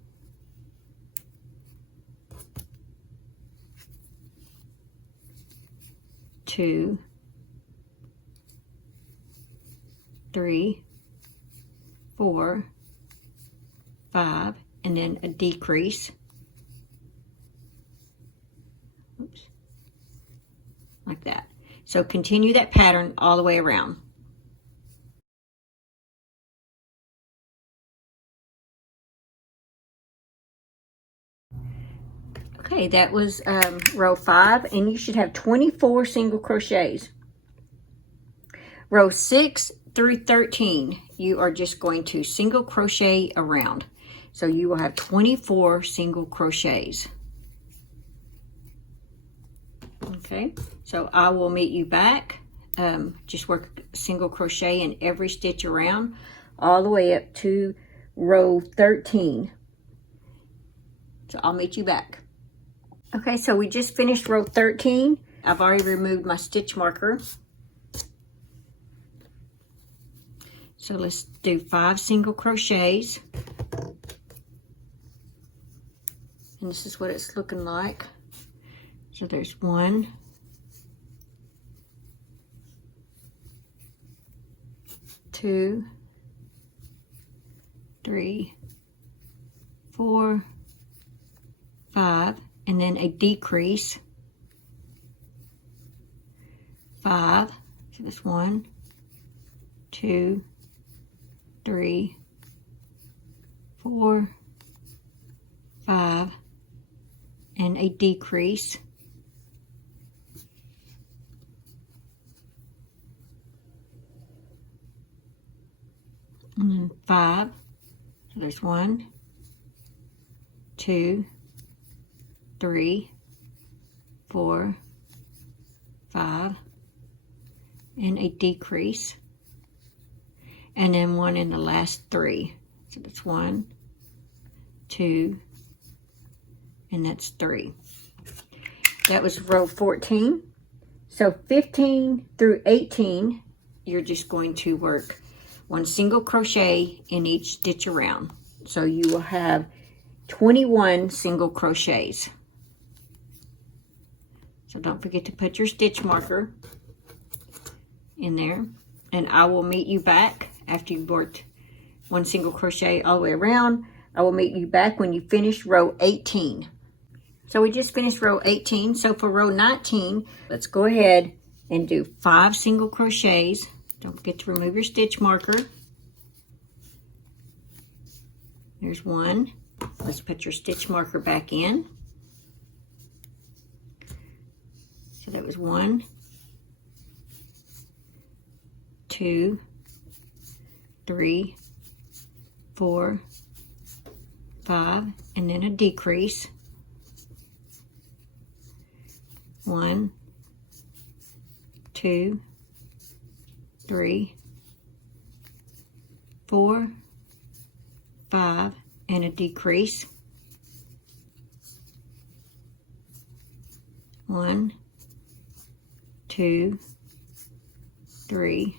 2, 3, 4, 5, and then a decrease. Oops. Like that. So continue that pattern all the way around. Okay, that was row 5, and you should have 24 single crochets. Row 6 through 13, you are just going to single crochet around. So you will have 24 single crochets. Okay, so I will meet you back. Just work single crochet in every stitch around all the way up to row 13. So I'll meet you back. Okay, so we just finished row 13. I've already removed my stitch marker. So let's do 5 single crochets. And this is what it's looking like. So there's 1, 2, 3, 4, 5, and then a decrease. 5, so that's 1, 2, 3, 4, 5, and a decrease. And then 5, so there's 1, 2, 3, 4, 5, and a decrease. And then 1 in the last 3. So that's 1, 2, and that's 3. That was row 14. So 15 through 18, you're just going to work 1 single crochet in each stitch around. So you will have 21 single crochets. So don't forget to put your stitch marker in there. And I will meet you back after you've worked 1 single crochet all the way around. I will meet you back when you finish row 18. So we just finished row 18. So for row 19, let's go ahead and do 5 single crochets. Don't forget to remove your stitch marker. There's 1. Let's put your stitch marker back in. So that was 1, 2, 3, 4, 5, and then a decrease. 1, 2, 3, 4, 5, and a decrease. 1, 2, 3,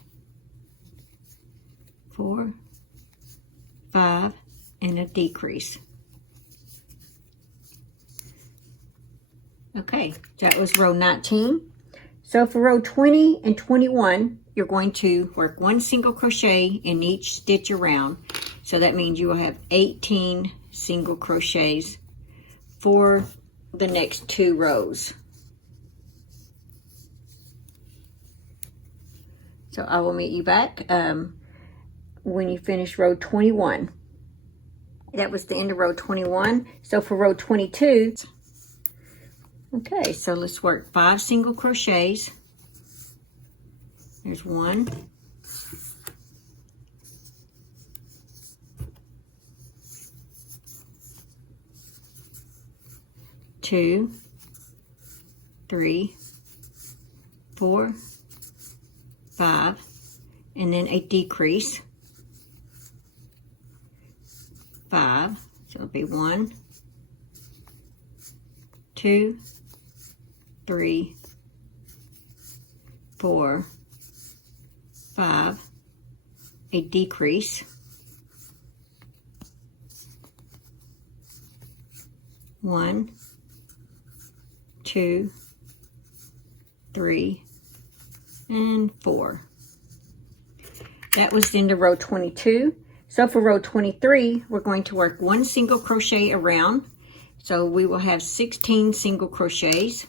4, 5, and a decrease. Okay, that was row 19. So for row 20 and 21, you're going to work 1 single crochet in each stitch around. So that means you will have 18 single crochets for the next 2 rows. So I will meet you back when you finish row 21. That was the end of row 21. So for row 22, okay, so let's work 5 single crochets. There's 1, 2, 3, 4, 5, and then a decrease. 5, so it'll be 1, 2, 3, 4, 5, a decrease. 1, 2, 3, and 4. That was the end of row 22. So for row 23, we're going to work 1 single crochet around. So we will have 16 single crochets.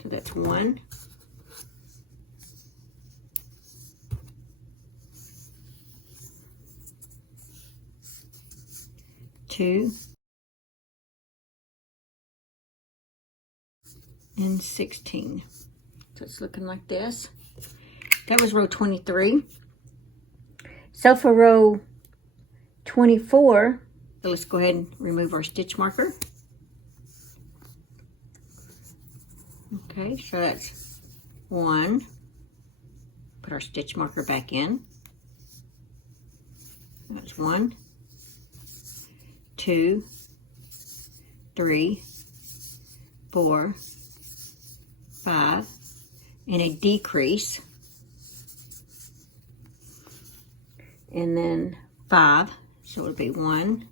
So that's 1, 2, and 16. So it's looking like this. That was row 23. So for row 24, so let's go ahead and remove our stitch marker. Okay, so that's 1. Put our stitch marker back in. That's 1, 2, 3, 4, 5, and a decrease. And then 5, so it would be 1,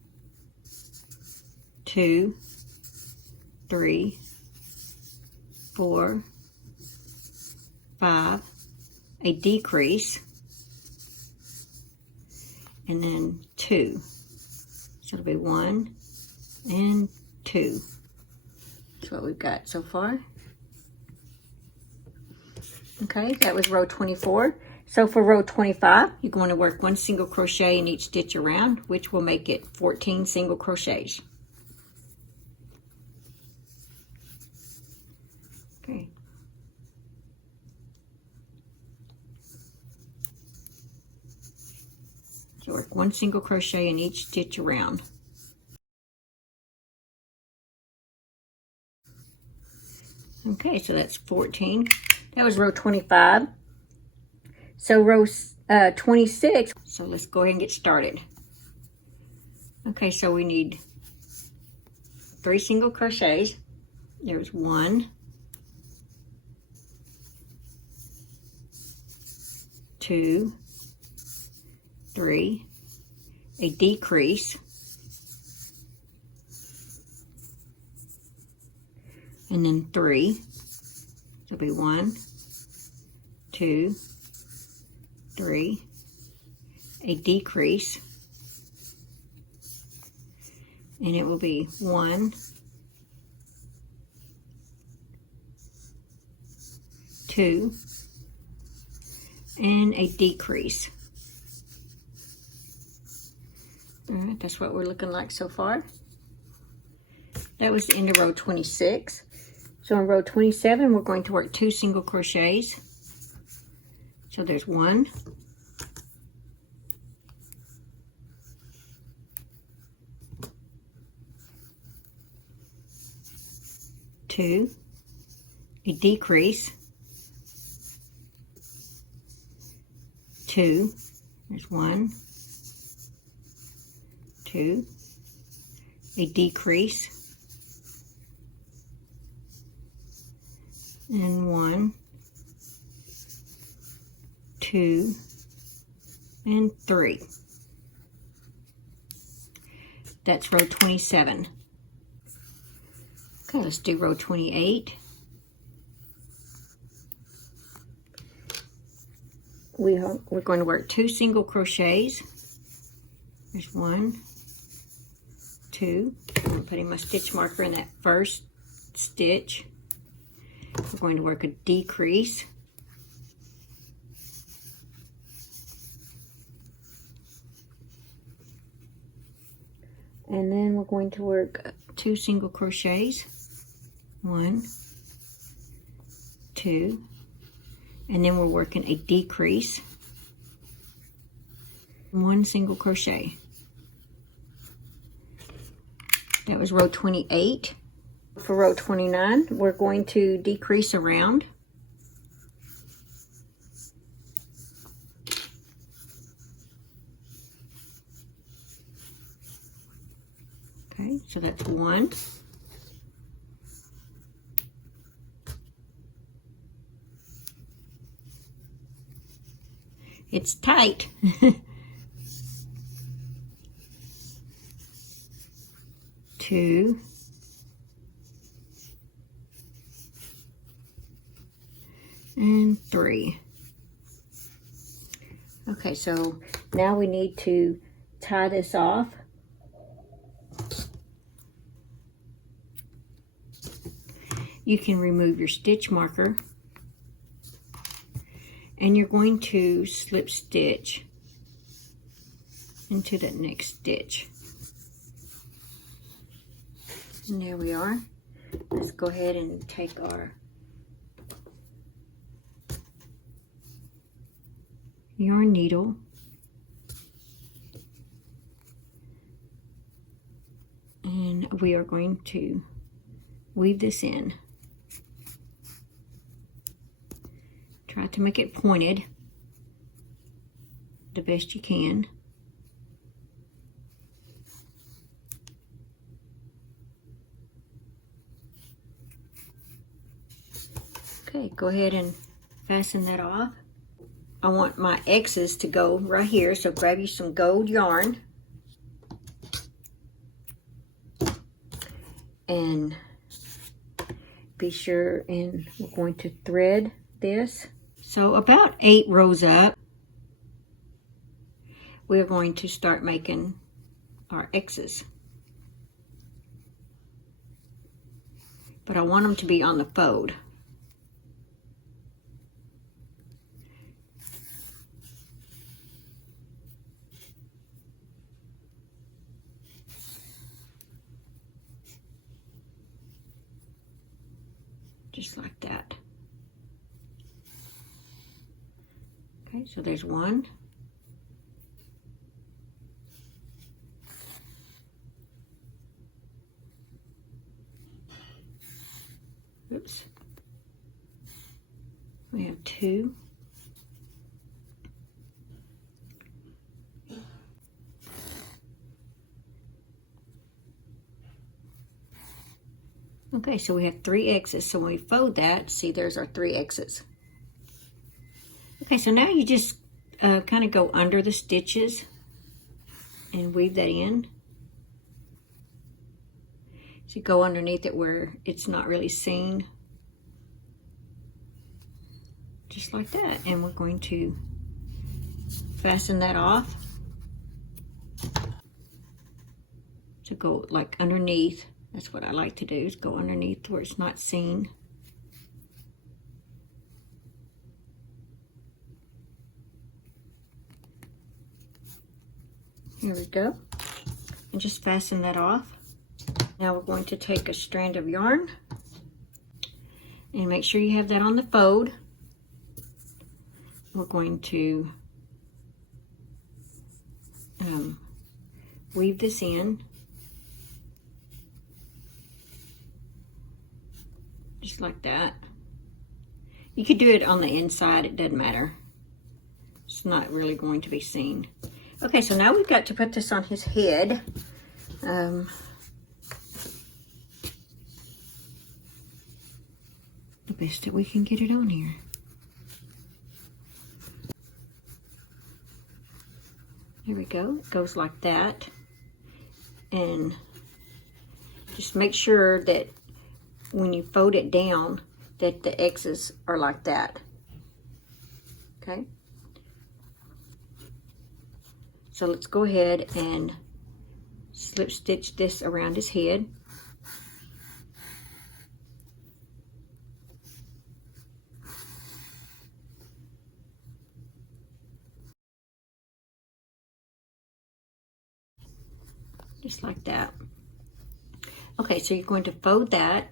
2, 3, 4, 5, a decrease, and then 2. So it'll be 1 and 2. That's what we've got so far. Okay, that was row 24. So for row 25, you're going to work 1 single crochet in each stitch around, which will make it 14 single crochets. Okay. So work 1 single crochet in each stitch around. Okay, so that's 14. That was row 25. So row 26, so let's go ahead and get started. Okay, so we need 3 single crochets. There's 1, 2, 3, a decrease, and then 3. So it'll be 1, 2, 3, a decrease, and it will be 1, 2, and a decrease. All right, that's what we're looking like so far. That was the end of row 26. So in row 27, we're going to work 2 single crochets. So there's 1, 2, a decrease, 2, there's 1, 2, a decrease, and 1, 2, and 3. That's row 27. Okay, let's do row 28. We're going to work 2 single crochets. There's 1, 2. I'm putting my stitch marker in that first stitch. We're going to work a decrease. And then we're going to work 2 single crochets. 1, 2, and then we're working a decrease. 1 single crochet. That was row 28. For row 29, we're going to decrease around. Okay, so that's 1. It's tight. 2. And 3. Okay, so now we need to tie this off. You can remove your stitch marker, and you're going to slip stitch into the next stitch. And there we are. Let's go ahead and take our yarn needle and we are going to weave this in. Try to make it pointed the best you can. Okay, go ahead and fasten that off. I want my X's to go right here, so grab you some gold yarn and be sure, and we're going to thread this. So about 8 rows up, we're going to start making our X's. But I want them to be on the fold. Just like that. Okay, so there's 1. Oops. We have 2. Okay, so we have 3 X's. So when we fold that, see, there's our 3 X's. Okay, so now you just kind of go under the stitches and weave that in. So go underneath it where it's not really seen. Just like that. And we're going to fasten that off. So go like underneath. That's what I like to do, is go underneath where it's not seen. Here we go. And just fasten that off. Now we're going to take a strand of yarn and make sure you have that on the fold. We're going to weave this in. Just like that. You could do it on the inside, it doesn't matter. It's not really going to be seen. Okay, so now we've got to put this on his head. The best that we can get it on here. There we go. It goes like that. And just make sure that when you fold it down that the X's are like that. Okay? So let's go ahead and slip stitch this around his head. Just like that. Okay, so you're going to fold that.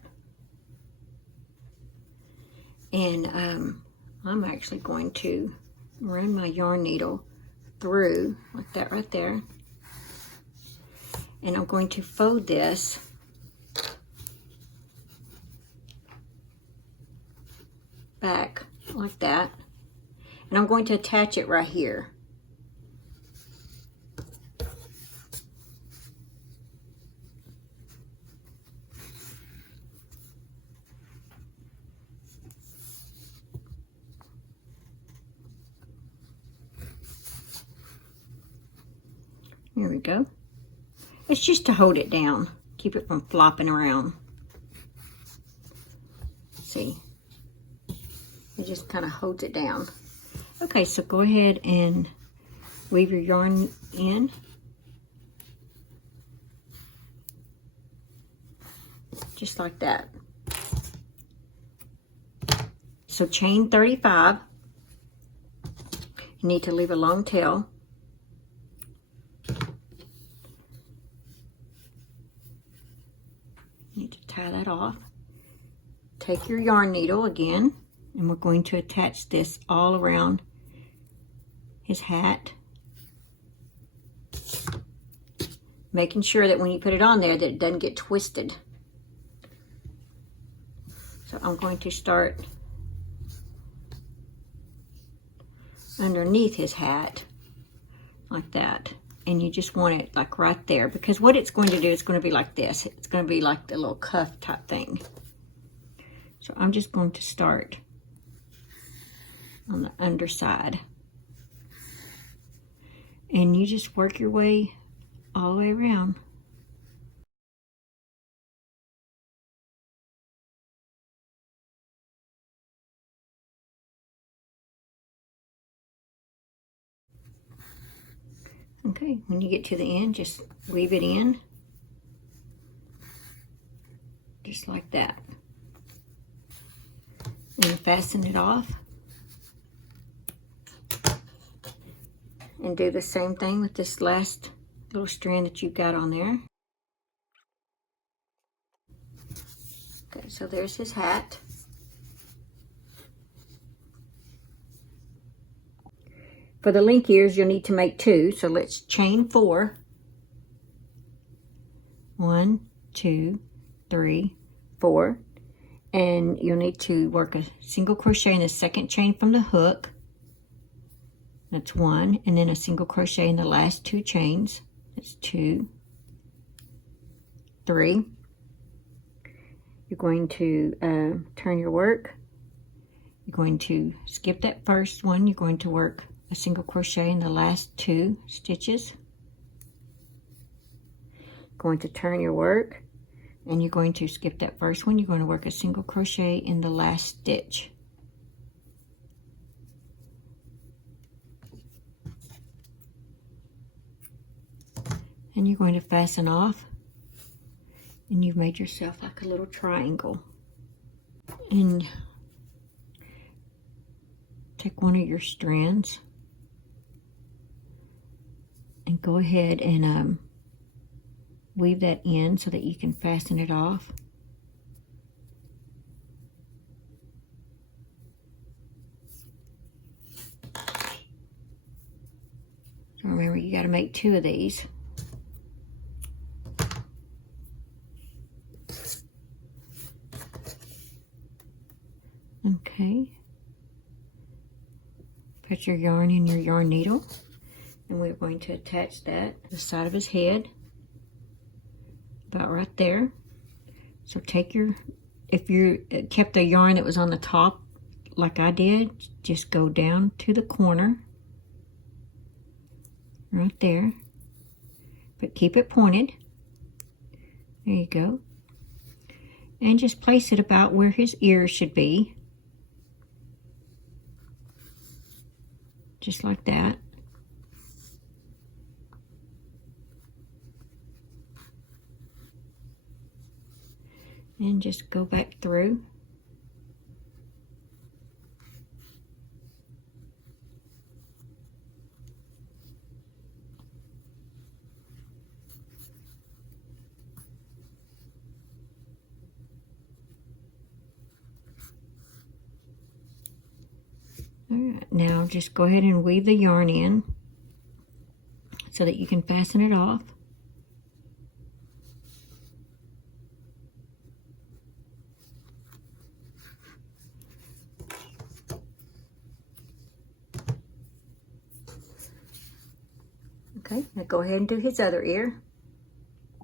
And I'm actually going to run my yarn needle through like that right there. And I'm going to fold this back like that. And I'm going to attach it right here. Here we go. It's just to hold it down, keep it from flopping around. See, it just kind of holds it down. Okay, so go ahead and weave your yarn in. Just like that. So chain 35. You need to leave a long tail. You need to tie that off. Take your yarn needle again, and we're going to attach this all around his hat. Making sure that when you put it on there that it doesn't get twisted. So I'm going to start underneath his hat like that. And you just want it like right there, because what it's going to do is going to be like this. It's going to be like the little cuff type thing. So I'm just going to start on the underside. And you just work your way all the way around. Okay, when you get to the end, just weave it in. Just like that. And fasten it off. And do the same thing with this last little strand that you've got on there. Okay, so there's his hat. For the link ears, you'll need to make 2, so let's chain 4. 1, 2, 3, 4. And you'll need to work a single crochet in the second chain from the hook. That's 1, and then a single crochet in the last 2 chains. That's 2, 3. You're going to turn your work. You're going to skip that first one. You're going to work a single crochet in the last 2 stitches. Going to turn your work, and you're going to skip that first one. You're going to work a single crochet in the last stitch. And you're going to fasten off, and you've made yourself like a little triangle. And take one of your strands and go ahead and weave that in so that you can fasten it off. So remember, you got to make 2 of these. Okay. Put your yarn in your yarn needle, and we're going to attach that to the side of his head, about right there. So take your, if you kept the yarn that was on the top like I did, just go down to the corner right there. But keep it pointed. There you go. And just place it about where his ears should be. Just like that. And just go back through. All right, now just go ahead and weave the yarn in so that you can fasten it off. Okay, now go ahead and do his other ear.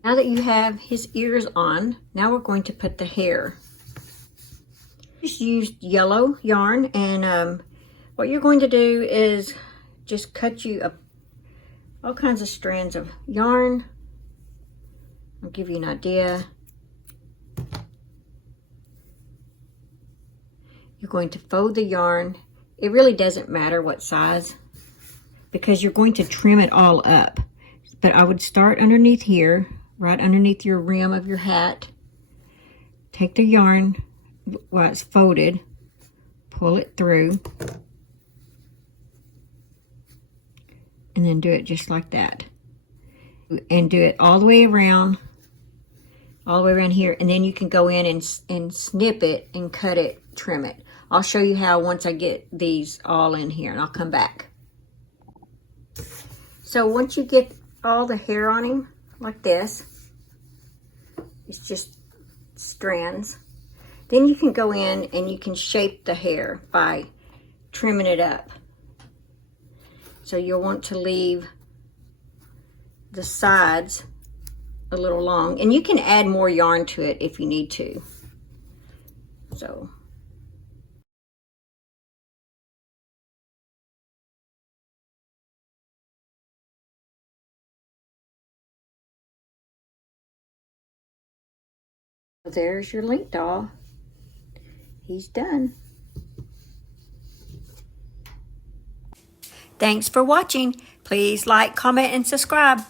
Now that you have his ears on, now we're going to put the hair. Just used yellow yarn, and what you're going to do is just cut you all kinds of strands of yarn. I'll give you an idea. You're going to fold the yarn. It really doesn't matter what size, because you're going to trim it all up. But I would start underneath here, right underneath your rim of your hat. Take the yarn while it's folded, pull it through, and then do it just like that. And do it all the way around here, and then you can go in and snip it and cut it, trim it. I'll show you how once I get these all in here, and I'll come back. So once you get all the hair on him, like this, it's just strands, then you can go in and you can shape the hair by trimming it up. So you'll want to leave the sides a little long, and you can add more yarn to it if you need to. So there's your link doll. He's done. Thanks for watching. Please like, comment, and subscribe.